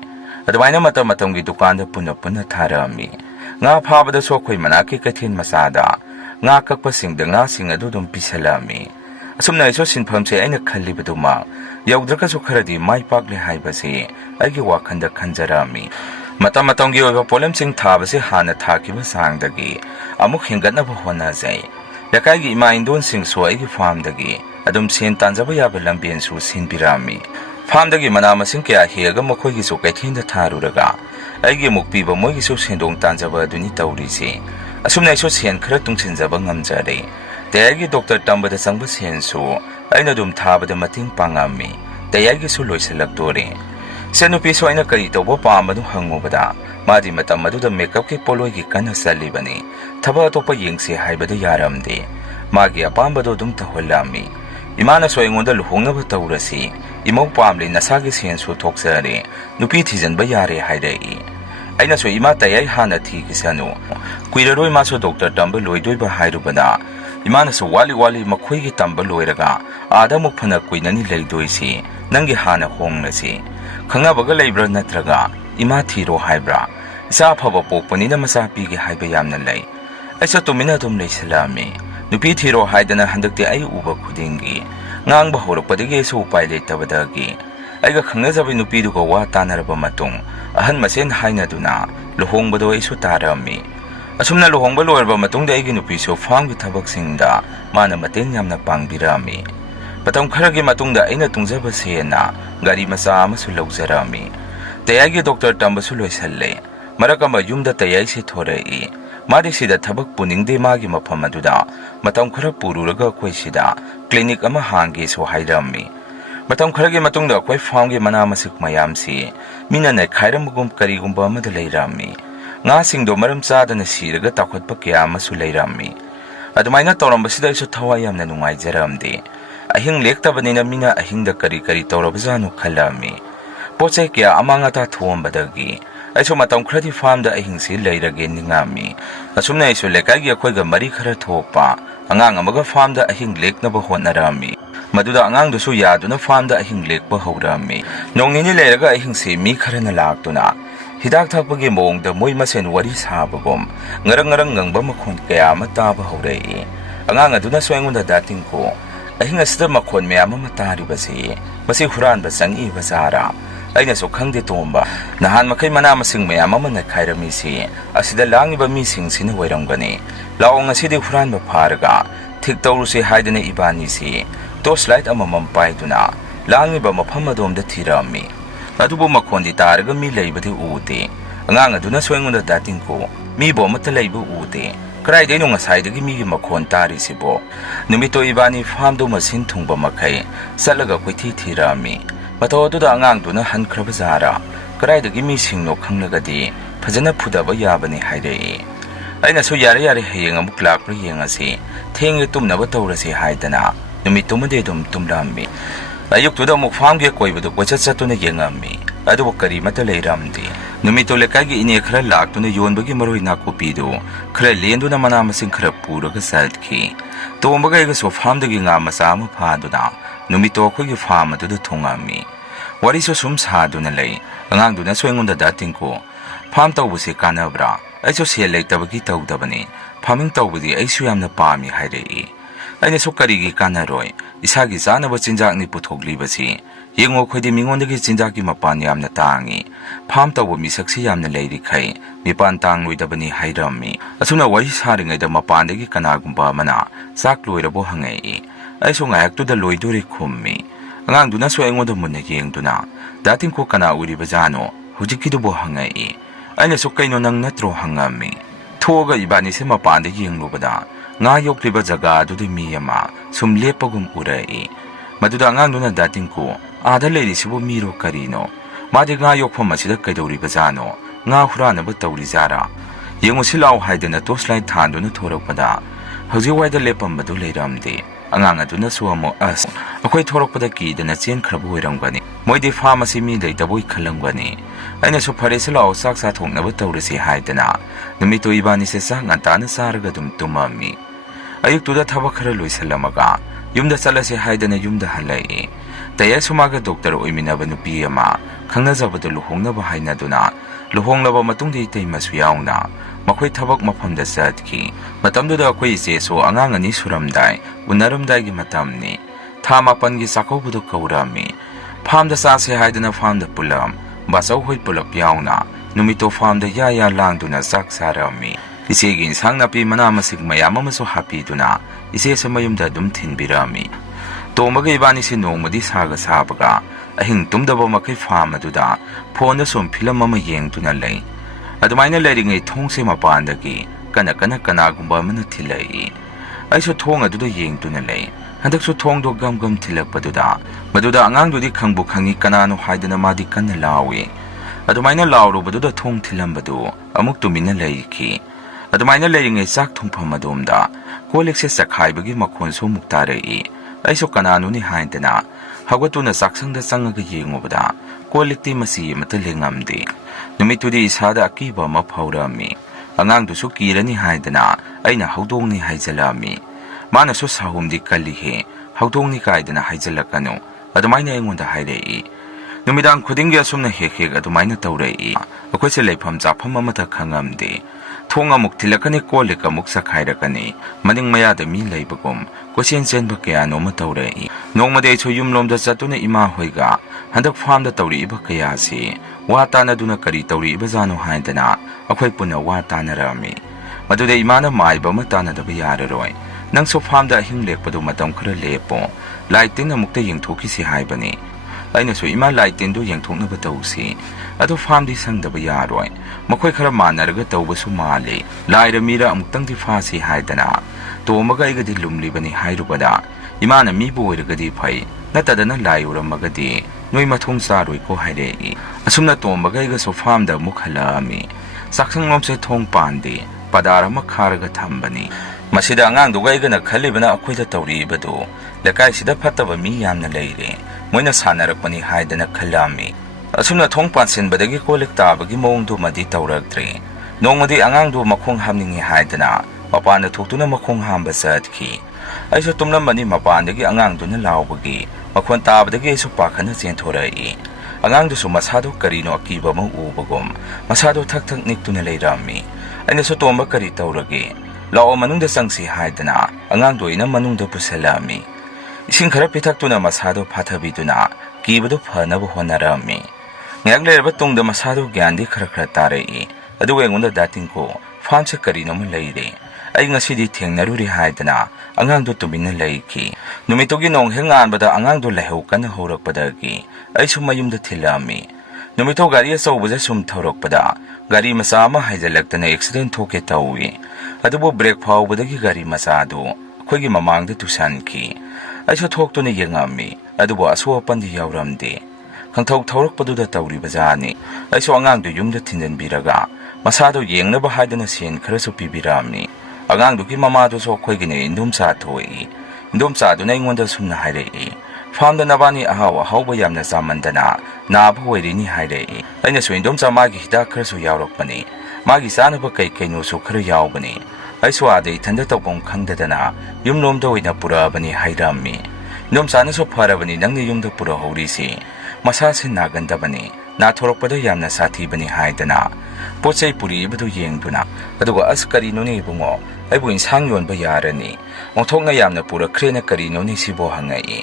Adumaina matamgi dukanda punna tharami. Nga phabada so khoi manaki kaithin masada nga kakpa singda nga sing adu dum pisalami. Asumna iso sinphamse aina khallibaduma yaudrakasу kharadi maipakle haibase aigi wakhanda khanjarami. Matamgi oiba polemsing thabase hana thakiba sangdagi amuk hingatnaba honajai. Lakaigi ima indon singso aigi farmdagi adum sen tanjaba yaba lambiensu sinbirami. Farmdagi mana masing kya hega makhoigi su kaithinda tharuraga aigi mukpiba moigi su sendong tanjaba aduni tawrisi. Asumna iso sen khara tungsinjaba ngamjare. Tayagi Dr. Tambada sangba sensu aina dum thabada mating pangami. Tayagi su loisalakdore. Senupi so aina kari tawba paamadu hangubada. Madi matam maduda makeup ki poloigi kana salibani. Thaba atopa yengse haibada yaramde. Magi apambado dum taholami. Imana so ingonda luhongnaba tawrasi. Imaw paamli nasagi sensu thoksare. Nupi thijanba yare haidai. Aina so ima tayai hana thikisanu. Kuiraroi maso Dr. Tamba loidoiba hairubada. Imana so wali makhoigi tamba loiraga ada mukphana kuinani leidoisi nangi hana hongnasi. Khangabaga leibra natraga ima thiro haibra. Isa phaba pokpanina masa pigi haiba yamna lei. Aisa tumina dum leisalami. Nupi thiro haidana handakte ai uba khudingi. Ngangba horakpadagi so upai leitabadagi. Aiga khangnajabi nupi duga wa tanaraba matung ahan masen hainaduna luhongbado isu tarami. Asumna luhongba loirba matungda aigi nupiso farmgi thabaksingda mana mateng yamna pangbirami. Patam kharagi matungda aina tungjaba sena gari macha amasu lawjarami. Tayagi Dr. Tambasu loisalle. Marakama yumda tayai se thorai. Madi sida thabak puningde magi mafam aduda matam khara pururaga khoi sida clinic ama hangi so hairami. Matam kharagi matungda khoi farmgi mana masik mayamsi mina na khairamugum karigumba amada leirami. Nga singdo maram chadana siraga takhotpa kya amasu leirami. Adumaina tawrambasida isu thawai yamna nungaijaramde. Ahing lektabanina mina ahingda kari tawrabajanu khalami. Pochai kya amangata thuambadagi. Aisu matam khradi farmda ahingsi leirage ningami. Asumna isu lekagi akhoiga mari khara thokpa angang amaga farmda ahing leknaba honarami. Maduda angang dusu yaduna farmda ahing lekpa hawrami. Nongnini leiraga ahingsi mi kharana laktuna. Hidak thakpagi mongda moi masen wari sabagom ngarang ngangba makhon kaya mataba hawrai. Angang aduna soengunda dating ko ahing asida makhon mayama mataribasi masi huranba sangi bazara. Aina so khangde tomba nahan makai mana masing mayama mana khairamisi asida langiba mising sina wairamgani. Laong asidi huranba pharaga thik tawrusi haidana ibanisi torchlight amamam paiduna langiba mafam adomda thirami. Adubo makhondi taraga mi leibadi ude. Angang aduna soengunda dating ko mi bomata leibu ude. ꯀꯔꯥꯏꯗꯩꯅꯣ ꯉꯁꯥꯏꯗꯒꯤ ꯃꯤꯒꯤ ꯃꯈꯣꯟ ꯇꯥꯔꯤꯁꯤꯕꯣ? ꯅꯨꯃꯤꯠꯇꯣ ꯏꯕꯥꯅꯤ ꯐꯥꯝꯗꯣ ꯃꯁꯤꯡ ꯊꯨꯡꯕ ꯃꯈꯩ ꯆꯠꯂꯒ ꯀꯣꯏꯊꯤ ꯊꯤꯔꯛꯑꯝꯃꯤ꯫ ꯃꯇꯧ ꯑꯗꯨꯗ ꯑꯉꯥꯡꯗꯨꯅ ꯍꯟꯈ꯭ꯔꯕꯖꯥꯔꯥ? ꯀꯔꯥꯏꯗꯒꯤ ꯃꯤꯁꯤꯡꯅꯣ ꯈꯪꯂꯒꯗꯤ ꯐꯖꯅ ꯐꯨꯗꯕ ꯌꯥꯕꯅꯤ ꯍꯥꯏꯔꯛꯏ꯫ ꯑꯩꯅꯁꯨ ꯌꯥꯔꯦ ꯍꯌꯦꯡ ꯑꯃꯨꯛ ꯂꯥꯛꯄ꯭ꯔꯥ ꯌꯦꯡꯉꯁꯤ, ꯊꯦꯡꯉꯦ ꯇꯨꯝꯅꯕ ꯇꯧꯔꯁꯤ ꯍꯥꯏꯗꯅ ꯅꯨꯃꯤꯠꯇꯨꯃꯗꯤ ꯑꯗꯨꯝ ꯇꯨꯝꯂꯝꯃꯤ꯫ ꯑꯌꯨꯛꯇꯨꯗ ꯑꯃꯨꯛ ꯐꯥꯝꯒꯤ ꯑꯀꯣꯏꯕꯗꯨ ꯀꯣꯏꯆꯠ ꯆꯠꯇꯨꯅ ꯌꯦꯡꯉꯝꯃꯤ, ꯑꯗꯨꯕꯨ ꯀꯔꯤꯃꯠꯇ ꯂꯩꯔꯝꯗꯦ꯫ ꯅꯨꯃꯤꯠꯇꯨ ꯂꯩꯀꯥꯏꯒꯤ ꯏꯅꯦ ꯈꯔ ꯂꯥꯛꯇꯨꯅ ꯌꯣꯟꯕꯒꯤ ꯃꯔꯣꯏ ꯅꯥꯀꯨꯞꯄꯤꯗꯨ ꯈꯔ ꯂꯦꯟꯗꯨꯅ ꯃꯅꯥ ꯃꯁꯤꯡ ꯈꯔ ꯄꯨꯔꯒ ꯆꯠꯈꯤ꯫ ꯇꯣꯝꯕꯒ ꯑꯩꯒꯁꯨ ꯐꯥꯝꯗꯒꯤ ꯉꯥ ꯃꯆꯥ ꯑꯃ ꯐꯥꯗꯨꯅ ꯅꯨꯃꯤꯠꯇꯣ ꯑꯩꯈꯣꯏꯒꯤ ꯐꯥꯝ ꯑꯗꯨꯗ ꯊꯨꯡꯉꯝꯃꯤ꯫ ꯋꯥꯔꯤꯁꯨ ꯁꯨꯝ ꯁꯥꯗꯨꯅ ꯂꯩ꯫ ꯑꯉꯥꯡꯗꯨꯅꯁꯨ ꯑꯩꯉꯣꯟꯗ "ꯗꯥ ꯇꯤꯡꯀꯨ, ꯐꯥꯝ ꯇꯧꯕꯁꯤ ꯀꯥꯟꯅꯕ꯭ꯔꯥ? ꯑꯩꯁꯨ ꯁꯦꯜ ꯂꯩꯇꯕꯒꯤ ꯇꯧꯗꯕꯅꯤ, ꯐꯥꯔꯃꯤꯡ ꯇꯧꯕꯗꯤ ꯑꯩꯁꯨ ꯌꯥꯝꯅ ꯄꯥꯝꯃꯤ" ꯍꯥꯏꯔꯛꯏ꯫ ꯑꯩꯅꯁꯨ "ꯀꯔꯤꯒꯤ ꯀꯥꯟꯅꯔꯣꯏ? ꯏꯁꯥꯒꯤ ꯆꯥꯅꯕ ꯆꯤꯟꯖꯥꯛꯅꯤ ꯄꯨꯊꯣꯛꯂꯤꯕꯁꯤ꯫ ꯌꯦꯡꯉꯣ, ꯑꯩꯈꯣꯏꯗꯤ ꯃꯤꯉꯣꯟꯗꯒꯤ ꯆꯤꯟꯖꯥꯛꯀꯤ ꯃꯄꯥꯟ ꯌꯥꯝꯅ ꯇꯥꯡꯉꯤ꯫ ꯐꯥꯝ ꯇꯧꯕ ꯃꯤꯁꯛꯁꯤ ꯌꯥꯝꯅ ꯂꯩꯔꯤꯈꯩ ꯃꯤꯄꯥꯟ ꯇꯥꯡꯂꯣꯏꯗꯕꯅꯤ" ꯍꯥꯏꯔꯝꯃꯤ꯫ ꯑꯁꯨꯝꯅ ꯋꯥꯔꯤ ꯁꯥꯔꯤꯉꯩꯗ ꯃꯄꯥꯟꯗꯒꯤ ꯀꯅꯥꯒꯨꯝꯕ ꯑꯃꯅ "ꯆꯥꯛ ꯂꯣꯏꯔꯕꯣ?" ꯍꯪꯉꯛꯏ꯫ ꯑꯩꯁꯨ ꯉꯥꯏꯍꯥꯛꯇꯨꯗ "ꯂꯣꯏꯗꯣꯔꯦ" ꯈꯨꯝꯃꯤ꯫ ꯑꯉꯥꯡꯗꯨꯅꯁꯨ ꯑꯩꯉꯣꯟꯗ ꯃꯨꯟꯅ ꯌꯦꯡꯗꯨꯅ "ꯗꯥ ꯇꯤꯡꯀꯨ, ꯀꯅꯥ ꯑꯣꯏꯔꯤꯕꯖꯥꯠꯅꯣ ꯍꯧꯖꯤꯛꯀꯤꯗꯨꯕꯨ?" ꯍꯪꯉꯛꯏ꯫ ꯑꯩꯅꯁꯨ "ꯀꯩꯅꯣ, ꯅꯪ ꯅꯠꯇ꯭ꯔꯣ?" ꯍꯪꯉꯝꯃꯤ꯫ ꯊꯣꯛꯑꯒ ꯏꯕꯥꯅꯤꯁꯦ ꯃꯄꯥꯟꯗ ꯌꯦꯡꯂꯨꯕꯗ ꯉꯥ ꯌꯣꯛꯂꯤꯕ ꯖꯒꯥ ꯑꯗꯨꯗ ꯃꯤ ꯑꯃ ꯁꯨꯝ ꯂꯦꯞꯄꯒꯨꯝ ꯎꯔꯛꯏ꯫ ꯃꯗꯨꯗ ꯑꯉꯥꯡꯗꯨꯅ "ꯗꯥ ꯇꯤꯡꯀꯨ, ꯑꯥꯗ ꯂꯩꯔꯤꯁꯤꯕꯨ ꯃꯤꯔꯣ ꯀꯔꯤꯅꯣ? ꯃꯥꯗꯤ ꯉꯥ ꯌꯣꯛꯐꯝ ꯑꯁꯤꯗ ꯀꯩꯗꯧꯔꯤꯕꯖꯥꯠꯅꯣ? ꯉꯥ ꯍꯨꯔꯥꯟꯅꯕ ꯇꯧꯔꯤꯖꯥꯔꯥ? ꯌꯦꯡꯉꯨꯁꯤ ꯂꯥꯎ" ꯍꯥꯏꯗꯅ ꯇꯣꯔꯆꯂꯥꯏꯠ ꯊꯥꯟꯗꯨꯅ ꯊꯣꯔꯛꯄꯗ ꯍꯧꯖꯤꯛꯋꯥꯏꯗ ꯂꯦꯞꯄꯝꯕꯗꯨ ꯂꯩꯔꯝꯗꯦ꯫ ꯑꯉꯥꯡ ꯑꯗꯨꯅꯁꯨ ꯑꯃꯨꯛ "ꯑꯁ, ꯑꯩꯈꯣꯏ ꯊꯣꯔꯛꯄꯗ ꯀꯤꯗꯅ ꯆꯦꯟꯈ꯭ꯔꯕ ꯑꯣꯏꯔꯝꯒꯅꯤ. ꯃꯣꯏꯗꯤ ꯐꯥꯝ ꯑꯁꯤ ꯃꯤ ꯂꯩꯇꯕꯣꯏ ꯈꯜꯂꯝꯒꯅꯤ." ꯑꯩꯅꯁꯨ "ꯐꯔꯦꯁꯦ ꯂꯥꯛꯑꯣ, ꯆꯥꯛ ꯆꯥꯊꯣꯛꯅꯕ ꯇꯧꯔꯁꯤ" ꯍꯥꯏꯗꯅ ꯅꯨꯃꯤꯠꯇꯣ ꯏꯕꯥꯅꯤꯁꯦ ꯆꯥꯛ ꯉꯟꯇꯥꯅ ꯆꯥꯔꯒ ꯑꯗꯨꯝ ꯇꯨꯝꯃꯝꯃꯤ꯫ ꯑꯌꯨꯛꯇꯨꯗ ꯊꯕꯛ ꯈꯔ ꯂꯣꯏꯁꯤꯜꯂꯝꯃꯒ ꯌꯨꯝꯗ ꯆꯠꯂꯁꯦ ꯍꯥꯏꯗꯅ ꯌꯨꯝꯗ ꯍꯜꯂꯛꯏ꯫ ꯇꯌꯥꯁꯨ ꯃꯥꯒ ꯗꯣꯛꯇꯔ ꯑꯣꯏꯃꯤꯟꯅꯕ ꯅꯨꯄꯤ ꯑꯃ ꯈꯪꯅꯖꯕꯗ ꯂꯨꯍꯣꯡꯅꯕ ꯍꯥꯏꯅꯗꯨꯅ ꯂꯨꯍꯣꯡꯂꯕ ꯃꯇꯨꯡꯗ ꯏꯇꯩꯃꯁꯨ ꯌꯥꯎꯅ ꯃꯈꯣꯏ ꯊꯕꯛ ꯃꯐꯝꯗ ꯆꯠꯈꯤ꯫ ꯃꯇꯝꯗꯨꯗ ꯑꯩꯈꯣꯏ ꯏꯆꯦꯁꯨ ꯑꯉꯥꯡ 2 ꯁꯨꯔꯝꯗꯥꯏ ꯎꯅꯔꯝꯗꯥꯏꯒꯤ ꯃꯇꯝꯅꯤ꯫ ꯊꯥ 7ꯒꯤ ꯆꯥꯛꯀꯧꯕꯗꯨ ꯀꯧꯔꯝꯃꯤ꯫ ꯐꯥꯝꯗ ꯆꯥꯁꯦ ꯍꯥꯏꯗꯅ ꯐꯥꯝꯗ ꯄꯨꯂꯞ ꯕꯥꯆꯧ ꯍꯣꯏ ꯄꯨꯂꯞ ꯌꯥꯎꯅ ꯅꯨꯃꯤꯠꯇꯣ ꯐꯥꯝꯗ ꯌꯥ ꯂꯥꯡꯗꯨꯅ ꯆꯥꯛ ꯆꯥꯔꯝꯃꯤ꯫ ꯏꯆꯦꯒꯤ ꯏꯟꯁꯥꯡ ꯅꯥꯄꯤ ꯃꯅꯥ ꯃꯁꯤꯡ ꯃꯌꯥꯝ ꯑꯃꯁꯨ ꯍꯥꯞꯄꯤꯗꯨꯅ ꯏꯆꯦꯁꯨ ꯃꯌꯨꯝꯗ ꯑꯗꯨꯝ ꯊꯤꯟꯕꯤꯔꯝꯃꯤ꯫ ꯇꯣꯝꯕꯒ ꯏꯕꯥꯅꯤꯁꯤ ꯅꯣꯡꯃꯗꯤ ꯁꯥꯕꯒ ꯑꯍꯤꯡ ꯇꯨꯝꯗꯕ ꯃꯈꯩ ꯐꯥꯝ ꯑꯗꯨꯗ ꯐꯣꯟꯗ ꯁꯨꯝ ꯐꯤꯂꯝ ꯑꯃ ꯌꯦꯡꯗꯨꯅ ꯂꯩ꯫ ꯑꯗꯨꯃꯥꯏꯅ ꯂꯩꯔꯤꯉꯩ ꯊꯣꯡꯁꯦ ꯃꯄꯥꯟꯗꯒꯤ ꯀꯅꯥꯒꯨꯝꯕ ꯑꯃꯅ ꯊꯤꯜꯂꯛꯏ꯫ ꯑꯩꯁꯨ ꯊꯣꯡ ꯑꯗꯨꯗ ꯌꯦꯡꯗꯨꯅ ꯂꯩ꯫ ꯍꯟꯗꯛꯁꯨ ꯊꯣꯡꯗꯣ ꯒꯝ ꯊꯤꯜꯂꯛꯄꯗꯨꯗ ꯃꯗꯨꯗ ꯑꯉꯥꯡꯗꯨꯗꯤ ꯈꯪꯕꯨ ꯈꯪꯉꯤ ꯀꯅꯥꯅꯣ ꯍꯥꯏꯗꯅ ꯃꯥꯗꯤ ꯀꯟꯅ ꯂꯥꯎꯏ꯫ ꯑꯗꯨꯃꯥꯏꯅ ꯂꯥꯎꯔꯨꯕꯗꯨꯗ ꯊꯣꯡ ꯊꯤꯜꯂꯝꯕꯗꯨ ꯑꯃꯨꯛ ꯇꯨꯃꯤꯟꯅ ꯂꯩꯈꯤ꯫ ꯑꯗꯨꯃꯥꯏꯅ ꯂꯩꯔꯤꯉꯩ ꯆꯥꯛ ꯊꯣꯡꯐꯝ ꯑꯗꯣꯝꯗ ꯀꯣꯜꯂꯤꯛꯁꯦ ꯆꯈꯥꯏꯕꯒꯤ ꯃꯈꯣꯟꯁꯨ ꯑꯃꯨꯛ ꯇꯥꯔꯛꯏ꯫ ꯑꯩꯁꯨ ꯀꯅꯥꯅꯣꯅꯤ ꯍꯥꯏꯗꯅ ꯍꯧꯒꯠꯇꯨꯅ ꯆꯥꯛꯁꯪꯗ ꯆꯪꯉꯒ ꯌꯦꯡꯉꯨꯕꯗ ꯀꯣꯜꯂꯤꯛꯇꯤ ꯃꯆꯤ ꯑꯃꯠꯇ ꯂꯦꯡꯉꯝꯗꯦ꯫ ꯅꯨꯃꯤꯠꯇꯨꯗꯤ ꯏꯁꯥꯗ ꯑꯀꯤꯕ ꯑꯃ ꯐꯥꯎꯔꯝꯃꯤ꯫ ꯑꯉꯥꯡꯗꯨꯁꯨ ꯀꯤꯔꯅꯤ ꯍꯥꯏꯗꯅ ꯑꯩꯅ ꯍꯧꯗꯣꯡꯅꯤ ꯍꯥꯏꯖꯜꯂꯝꯃꯤ꯫ ꯃꯥꯅꯁꯨ "ꯁꯥꯍꯨꯝꯗꯤ ꯀꯜꯂꯤꯍꯦ, ꯍꯧꯗꯣꯡꯅꯤ ꯀꯥꯏꯗꯅ ꯍꯥꯏꯖꯜꯂꯛꯀꯅꯨ" ꯑꯗꯨꯃꯥꯏꯅ ꯑꯩꯉꯣꯟꯗ ꯍꯥꯏꯔꯛꯏ꯫ ꯅꯨꯃꯤꯗꯥꯡ ꯈꯨꯗꯤꯡꯒꯤ ꯑꯁꯨꯝꯅ ꯍꯦꯛ ꯑꯗꯨꯃꯥꯏꯅ ꯇꯧꯔꯛꯏ꯫ ꯑꯩꯈꯣꯏꯁꯦ ꯂꯩꯐꯝ ꯆꯥꯐꯝ ꯑꯃꯠꯇ ꯈꯪꯉꯝꯗꯦ꯫ ꯊꯣꯡ ꯑꯃꯨꯛ ꯊꯤꯜꯂꯛꯀꯅꯤ, ꯀꯣꯜꯂꯤꯛ ꯑꯃꯨꯛ ꯆꯈꯥꯏꯔꯛꯀꯅꯤ, ꯃꯅꯤꯡ ꯃꯌꯥꯗ ꯃꯤ ꯂꯩꯕꯒꯨꯝ ꯀꯣꯏꯆꯦꯟ ꯆꯦꯟꯕ ꯀꯌꯥꯅꯣꯃ ꯇꯧꯔꯛꯏ꯫ ꯅꯣꯡꯃꯗꯤ ꯑꯩꯁꯨ ꯌꯨꯝꯂꯣꯝꯗ ꯆꯠꯇꯨꯅ ꯏꯃꯥ ꯍꯣꯏꯒ ꯍꯟꯗꯛ ꯐꯥꯝꯗ ꯇꯧꯔꯛꯏꯕ ꯀꯌꯥꯁꯤ ꯋꯥ ꯇꯥꯟꯅꯗꯨꯅ ꯀꯔꯤ ꯇꯧꯔꯛꯏꯕꯖꯥꯠꯅꯣ ꯍꯥꯏꯗꯅ ꯑꯩꯈꯣꯏ ꯄꯨꯟꯅ ꯋꯥ ꯇꯥꯟꯅꯔꯝꯃꯤ꯫ ꯃꯗꯨꯗ ꯏꯃꯥꯅ "ꯃꯥꯏꯕ ꯑꯃ ꯇꯥꯟꯅꯗꯕ ꯌꯥꯔꯔꯣꯏ. ꯅꯪꯁꯨ ꯐꯥꯝꯗ ꯑꯍꯤꯡ ꯂꯦꯛꯄꯗꯨ ꯃꯇꯝ ꯈꯔ ꯂꯦꯞꯄꯣ. ꯂꯥꯏ ꯇꯤꯟ ꯑꯃꯨꯛꯇ ꯌꯦꯡꯊꯣꯛꯈꯤꯁꯤ" ꯍꯥꯏꯕꯅꯤ꯫ ꯑꯩꯅꯁꯨ "ꯏꯃꯥ, ꯂꯥꯏ ꯇꯤꯟꯗꯨ ꯌꯦꯡꯊꯣꯛꯅꯕ ꯇꯧꯁꯤ. ꯑꯗꯨ ꯐꯥꯝꯗꯤ ꯁꯪꯗꯕ ꯌꯥꯔꯣꯏ. ꯃꯈꯣꯏ ꯈꯔ ꯃꯥꯟꯅꯔꯒ ꯇꯧꯕꯁꯨ ꯃꯥꯜꯂꯤ. ꯂꯥꯏꯔ ꯃꯤꯔ ꯑꯃꯨꯛꯇꯪꯗꯤ ꯐꯥꯁꯤ" ꯍꯥꯏꯗꯅ ꯇꯣꯝꯕꯒ ꯑꯩꯒꯗꯤ ꯂꯨꯝꯂꯤꯕꯅꯤ ꯍꯥꯏꯔꯨꯕꯗ ꯏꯃꯥꯅ "ꯃꯤꯕꯨ ꯑꯣꯏꯔꯒꯗꯤ ꯐꯩ, ꯅꯠꯇꯗꯅ ꯂꯥꯏ ꯑꯣꯏꯔꯝꯃꯒꯗꯤ ꯅꯣꯏ ꯃꯊꯣꯡ ꯆꯥꯔꯣꯏꯀꯣ" ꯍꯥꯏꯔꯛꯏ꯫ ꯑꯁꯨꯝꯅ ꯇꯣꯝꯕꯒ ꯑꯩꯒꯁꯨ ꯐꯥꯝꯗ ꯑꯃꯨꯛ ꯍꯜꯂꯛꯑꯝꯃꯤ꯫ ꯆꯥꯛꯁꯪꯂꯣꯝꯁꯦ ꯊꯣꯡ ꯄꯥꯟꯗꯦ, ꯄꯗꯥꯔ ꯑꯃ ꯈꯥꯔꯒ ꯊꯝꯕꯅꯤ꯫ ꯃꯁꯤꯗ ꯑꯉꯥꯡꯗꯨꯒ ꯑꯩꯒꯅ ꯈꯜꯂꯤꯕꯅ ꯑꯩꯈꯣꯏꯗ ꯇꯧꯔꯛꯏꯕꯗꯨ ꯂꯩꯀꯥꯏꯁꯤꯗ ꯐꯠꯇꯕ ꯃꯤ ꯌꯥꯝꯅ ꯂꯩꯔꯦ, ꯃꯣꯏꯅ ꯁꯥꯟꯅꯔꯛꯄꯅꯤ ꯍꯥꯏꯗꯅ ꯈꯜꯂꯝꯃꯤ꯫ ꯑꯁꯨꯝꯅ ꯊꯣꯡ ꯄꯥꯟꯁꯤꯟꯕꯗꯒꯤ ꯀꯣꯜꯂꯤꯛ ꯇꯥꯕꯒꯤ ꯃꯑꯣꯡꯗꯨꯃꯗꯤ ꯇꯧꯔꯛꯇ꯭ꯔꯦ꯫ ꯅꯣꯡꯃꯗꯤ ꯑꯉꯥꯡꯗꯨ ꯃꯈꯣꯡ ꯍꯥꯝꯅꯤꯡꯉꯤ ꯍꯥꯏꯗꯅ ꯃꯄꯥꯟꯗ ꯊꯣꯛꯇꯨꯅ ꯃꯈꯣꯡ ꯍꯥꯝꯕ ꯆꯠꯈꯤ꯫ ꯑꯩꯁꯨ ꯇꯨꯝꯂꯝꯕꯅꯤ꯫ ꯃꯄꯥꯟꯗꯒꯤ ꯑꯉꯥꯡꯗꯨꯅ ꯂꯥꯎꯕꯒꯤ ꯃꯈꯣꯟ ꯇꯥꯕꯗꯒꯤ ꯑꯩꯁꯨ ꯄꯥꯈꯠꯅ ꯆꯦꯟꯊꯣꯔꯛꯏ꯫ ꯑꯉꯥꯡꯗꯨꯁꯨ ꯃꯁꯥꯗꯨ ꯀꯔꯤꯅꯣ ꯑꯀꯤꯕ ꯑꯃ ꯎꯕꯒꯨꯝ ꯃꯁꯥꯗꯨ ꯊꯛ ꯅꯤꯛꯇꯨꯅ ꯂꯩꯔꯝꯃꯤ꯫ ꯑꯩꯅꯁꯨ "ꯇꯣꯝꯕ, ꯀꯔꯤ ꯇꯧꯔꯒꯦ? ꯂꯥꯛꯑꯣ ꯃꯅꯨꯡꯗ ꯆꯪꯁꯤ" ꯍꯥꯏꯗꯅ ꯑꯉꯥꯡꯗꯨ ꯑꯩꯅ ꯃꯅꯨꯡꯗ ꯄꯨꯁꯜꯂꯝꯃꯤ꯫ ꯏꯁꯤꯡ ꯈꯔ ꯄꯤꯊꯛꯇꯨꯅ ꯃꯁꯥꯗꯨ ꯐꯥꯊꯕꯤꯗꯨꯅ ꯀꯤꯕꯗꯨ ꯐꯅꯕ ꯍꯣꯠꯅꯔꯝꯃꯤ꯫ ꯉꯥꯏꯍꯥꯛ ꯂꯩꯔꯕ ꯇꯨꯡꯗ ꯃꯁꯥꯗꯨ ꯒ꯭ꯌꯥꯟꯗꯤ ꯈꯔ ꯇꯥꯔꯛꯏ꯫ ꯑꯗꯨꯒ ꯑꯩꯉꯣꯟꯗ "ꯗꯥ ꯇꯤꯡꯀꯨ, ꯐꯥꯝꯁꯦ ꯀꯔꯤꯅꯣꯃ ꯂꯩꯔꯦ. ꯑꯩ ꯉꯁꯤꯗꯤ ꯊꯦꯡꯅꯔꯨꯔꯦ" ꯍꯥꯏꯗꯅ ꯑꯉꯥꯡꯗꯨ ꯇꯨꯃꯤꯟꯅ ꯂꯩꯈꯤ꯫ ꯅꯨꯃꯤꯠꯇꯨꯒꯤ ꯅꯣꯡ ꯍꯦꯛ ꯉꯥꯟꯕꯗ ꯑꯉꯥꯡꯗꯨ ꯂꯥꯏꯍꯧ ꯀꯟꯅ ꯍꯧꯔꯛꯄꯗꯒꯤ ꯑꯩꯁꯨ ꯃꯌꯨꯝꯗ ꯊꯤꯜꯂꯝꯃꯤ꯫ ꯅꯨꯃꯤꯠꯇꯨ ꯒꯥꯔꯤ ꯑꯆꯧꯕꯁꯦ ꯁꯨꯝ ꯊꯧꯔꯛꯄꯗ ꯒꯥꯔꯤ ꯃꯆꯥ ꯑꯃ ꯍꯥꯏꯖꯤꯜꯂꯛꯇꯅ ꯑꯦꯛꯁꯤꯗꯦꯟ ꯊꯣꯛꯀꯦ ꯇꯧꯏ ꯑꯗꯨꯕꯨ ꯕ꯭ꯔꯦꯛ ꯐꯥꯎꯕꯗꯒꯤ ꯒꯥꯔꯤ ꯃꯆꯥꯗꯨ ꯑꯩꯈꯣꯏꯒꯤ ꯃꯃꯥꯡꯗ ꯇꯨꯁꯟꯈꯤ ꯑꯩꯁꯨ ꯊꯣꯛꯇꯨꯅ ꯌꯦꯡꯉꯝꯃꯤ ꯑꯗꯨꯕꯨ ꯑꯁꯣꯛ ꯑꯄꯟꯗꯤ ꯌꯥꯎꯔꯝꯗꯦ ꯈꯪꯊꯧ ꯊꯧꯔꯛꯄꯗꯨꯗ ꯇꯧꯔꯤꯕꯖꯥꯠꯅꯤ ꯑꯩꯁꯨ ꯑꯉꯥꯡꯗꯨ ꯌꯨꯝꯗ ꯊꯤꯟꯖꯤꯟꯕꯤꯔꯒ ꯃꯁꯥꯗꯣ ꯌꯦꯡꯅꯕ ꯍꯥꯏꯗꯅ ꯁꯦꯟ ꯈꯔꯁꯨ ꯄꯤꯕꯤꯔꯝꯃꯤ ꯑꯉꯥꯡꯗꯨꯒꯤ ꯃꯃꯥꯗꯨꯁꯨ ꯑꯩꯈꯣꯏꯒꯤꯅꯦ ꯏꯟꯗꯣꯝꯆꯥ ꯊꯣꯛꯏ ꯏꯟꯗꯣꯝꯆꯥꯗꯨꯅ ꯑꯩꯉꯣꯟꯗ ꯁꯨꯝꯅ ꯍꯥꯏꯔꯛꯏ ꯐꯥꯔꯝꯗ ꯅꯕꯥꯅꯤ ꯑꯍꯥꯎꯕ ꯌꯥꯝꯅ ꯆꯥꯃꯟꯗꯅ ꯅꯥꯕ ꯑꯣꯏꯔꯤꯅꯤ ꯍꯥꯏꯔꯛꯏ ꯑꯩꯅꯁꯨ ꯏꯟꯗꯣꯝꯆꯥ ꯃꯥꯒꯤ ꯍꯤꯗꯥꯛ ꯈꯔꯁꯨ ꯌꯥꯎꯔꯛꯄꯅꯤ ꯃꯥꯒꯤ ꯆꯥꯅꯕ ꯀꯩꯅꯣꯁꯨ ꯈꯔ ꯌꯥꯎꯕꯅꯤ ꯑꯩꯁꯨ ꯑꯥꯗ ꯏꯊꯟꯗ ꯇꯧꯐꯝ ꯈꯪꯗꯗꯅ ꯌꯨꯝꯂꯣꯝꯗ ꯑꯣꯏꯅ ꯄꯨꯔꯛꯑꯕꯅꯤ ꯍꯥꯏꯔꯝꯃꯤ ꯏꯟꯗꯣꯝꯆꯥꯅꯁꯨ ꯐꯔꯕꯅꯤ ꯅꯪꯅ ꯌꯨꯝꯗ ꯄꯨꯔꯛꯍꯧꯔꯤꯁꯤ ꯃꯁꯥꯁꯤ ꯅꯥꯒꯟꯗꯕꯅꯤ ꯅꯥꯊꯣꯔꯛꯄꯗ ꯌꯥꯝꯅ ꯁꯥꯊꯤꯕꯅꯤ ꯍꯥꯏꯗꯅ ꯄꯣꯠ ꯆꯩ ꯄꯨꯔꯛꯏꯕꯗꯨ ꯌꯦꯡꯗꯨꯅ ꯑꯗꯨꯒ ꯑꯁ ꯀꯔꯤꯅꯣꯅꯦ ꯏꯕꯨꯡꯉꯣ ꯑꯩꯕꯨ ꯏꯟꯁꯥꯡ ꯌꯣꯟꯕ ꯌꯥꯔꯅꯤ ꯑꯣꯟꯊꯣꯛꯅ ꯌꯥꯝꯅ ꯄꯨꯔꯛꯈ꯭ꯔꯦꯅ ꯀꯔꯤꯅꯣꯅꯦ ꯁꯤꯕꯨ ꯍꯪꯉꯛꯏ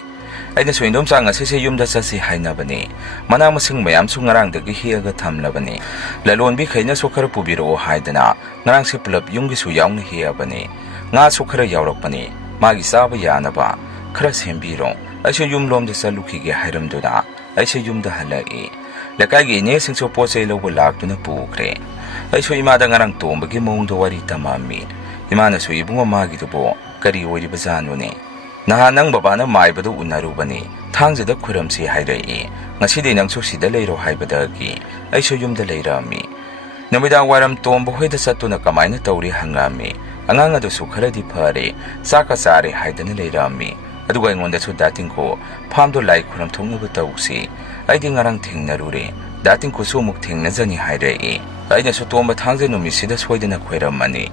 ꯑꯩꯅꯁꯨ ꯏꯟꯗꯣꯝꯆꯥ ꯉꯁꯤꯁꯦ ꯌꯨꯝꯗ ꯆꯠꯁꯤ ꯍꯥꯏꯅꯕꯅꯤ ꯃꯅꯥ ꯃꯁꯤꯡ ꯃꯌꯥꯝꯁꯨ ꯉꯔꯥꯡꯗꯒꯤ ꯍꯦꯛꯑꯒ ꯊꯝꯂꯕꯅꯤ ꯂꯂꯣꯟꯕꯤꯈꯩꯅꯁꯨ ꯈꯔ ꯄꯨꯕꯤꯔꯛꯑꯣ ꯍꯥꯏꯗꯅ ꯉꯔꯥꯡꯁꯦ ꯄꯨꯂꯞ ꯌꯨꯝꯒꯤꯁꯨ ꯌꯥꯎꯅ ꯍꯦꯛꯑꯕꯅꯤ ꯉꯥꯁꯨ ꯈꯔ ꯌꯥꯎꯔꯛꯄꯅꯤ ꯃꯥꯒꯤ ꯆꯥꯕ ꯌꯥꯅꯕ ꯈꯔ ꯁꯦꯝꯕꯤꯔꯣ ꯑꯩꯁꯨ ꯌꯨꯝꯂꯣꯝꯗ ꯆꯠꯂꯨꯈꯤꯒꯦ ꯍꯥꯏꯔꯝꯗꯨꯅ ꯑꯩꯁꯨ ꯌꯨꯝꯗ ꯍꯜꯂꯛꯏ ꯂꯩꯀꯥꯏꯒꯤ ꯏꯅꯦꯁꯤꯡꯁꯨ ꯄꯣꯠ ꯆꯩ ꯂꯧꯕ ꯂꯥꯛꯇꯨꯅ ꯄꯨꯈ꯭ꯔꯦ ꯑꯩꯁꯨ ꯏꯃꯥꯗ ꯉꯔꯥꯡ ꯇꯣꯝꯕꯒꯤ ꯃꯑꯣꯡꯗ ꯋꯥꯔꯤ ꯇꯝꯃꯝꯃꯤ ꯏꯃꯥꯅꯁꯨ ꯏꯕꯨꯡꯉꯣ ꯃꯥꯒꯤꯗꯨꯕꯨ ꯀꯔꯤ ꯑꯣꯏꯔꯤꯕꯖꯥꯠꯅꯣꯅꯦ ꯅꯍꯥꯟ ꯅꯪ ꯕꯕꯥꯅ ꯃꯥꯏꯕꯗꯨ ꯎꯅꯔꯨꯕꯅꯤ ꯊꯥꯡꯖꯗ ꯈꯨꯔꯝꯁꯤ ꯍꯥꯏꯔꯛꯏ ꯉꯁꯤꯗꯤ ꯅꯪꯁꯨ ꯁꯤꯗ ꯂꯩꯔꯣ ꯍꯥꯏꯕꯗꯒꯤ ꯑꯩꯁꯨ ꯌꯨꯝꯗ ꯂꯩꯔꯝꯃꯤ ꯅꯨꯃꯤꯗꯥꯡ ꯋꯥꯏꯔꯝ ꯇꯣꯝꯕ ꯍꯣꯏꯗ ꯆꯠꯇꯨꯅ ꯀꯃꯥꯏꯅ ꯇꯧꯔꯤ ꯍꯪꯉꯝꯃꯤ ꯑꯉꯥꯡ ꯑꯗꯨꯁꯨ ꯈꯔꯗꯤ ꯐꯔꯦ ꯆꯥꯛꯀ ꯆꯥꯔꯦ ꯍꯥꯏꯗꯅ ꯂꯩꯔꯝꯃꯤ ꯑꯗꯨꯒ ꯑꯩꯉꯣꯟꯗꯁꯨ ꯗꯥꯇꯤꯡꯀꯣ ꯐꯥꯝꯗꯣ ꯂꯥꯏ ꯈꯨꯔꯝꯊꯣꯛꯅꯕ ꯇꯧꯁꯤ ꯑꯩꯗꯤ ꯉꯔꯥꯡ ꯊꯦꯡꯅꯔꯨꯔꯦ ꯗꯥꯇꯤꯡꯀꯣꯁꯨ ꯑꯃꯨꯛ ꯊꯦꯡꯅꯖꯅꯤ ꯍꯥꯏꯔꯛꯏ ꯑꯩꯅꯁꯨ ꯇꯣꯝꯕ ꯊꯥꯡꯖ ꯅꯨꯃꯤꯠꯁꯤꯗ ꯁꯣꯏꯗꯅ ꯈꯣꯏꯔꯝꯃꯅꯤ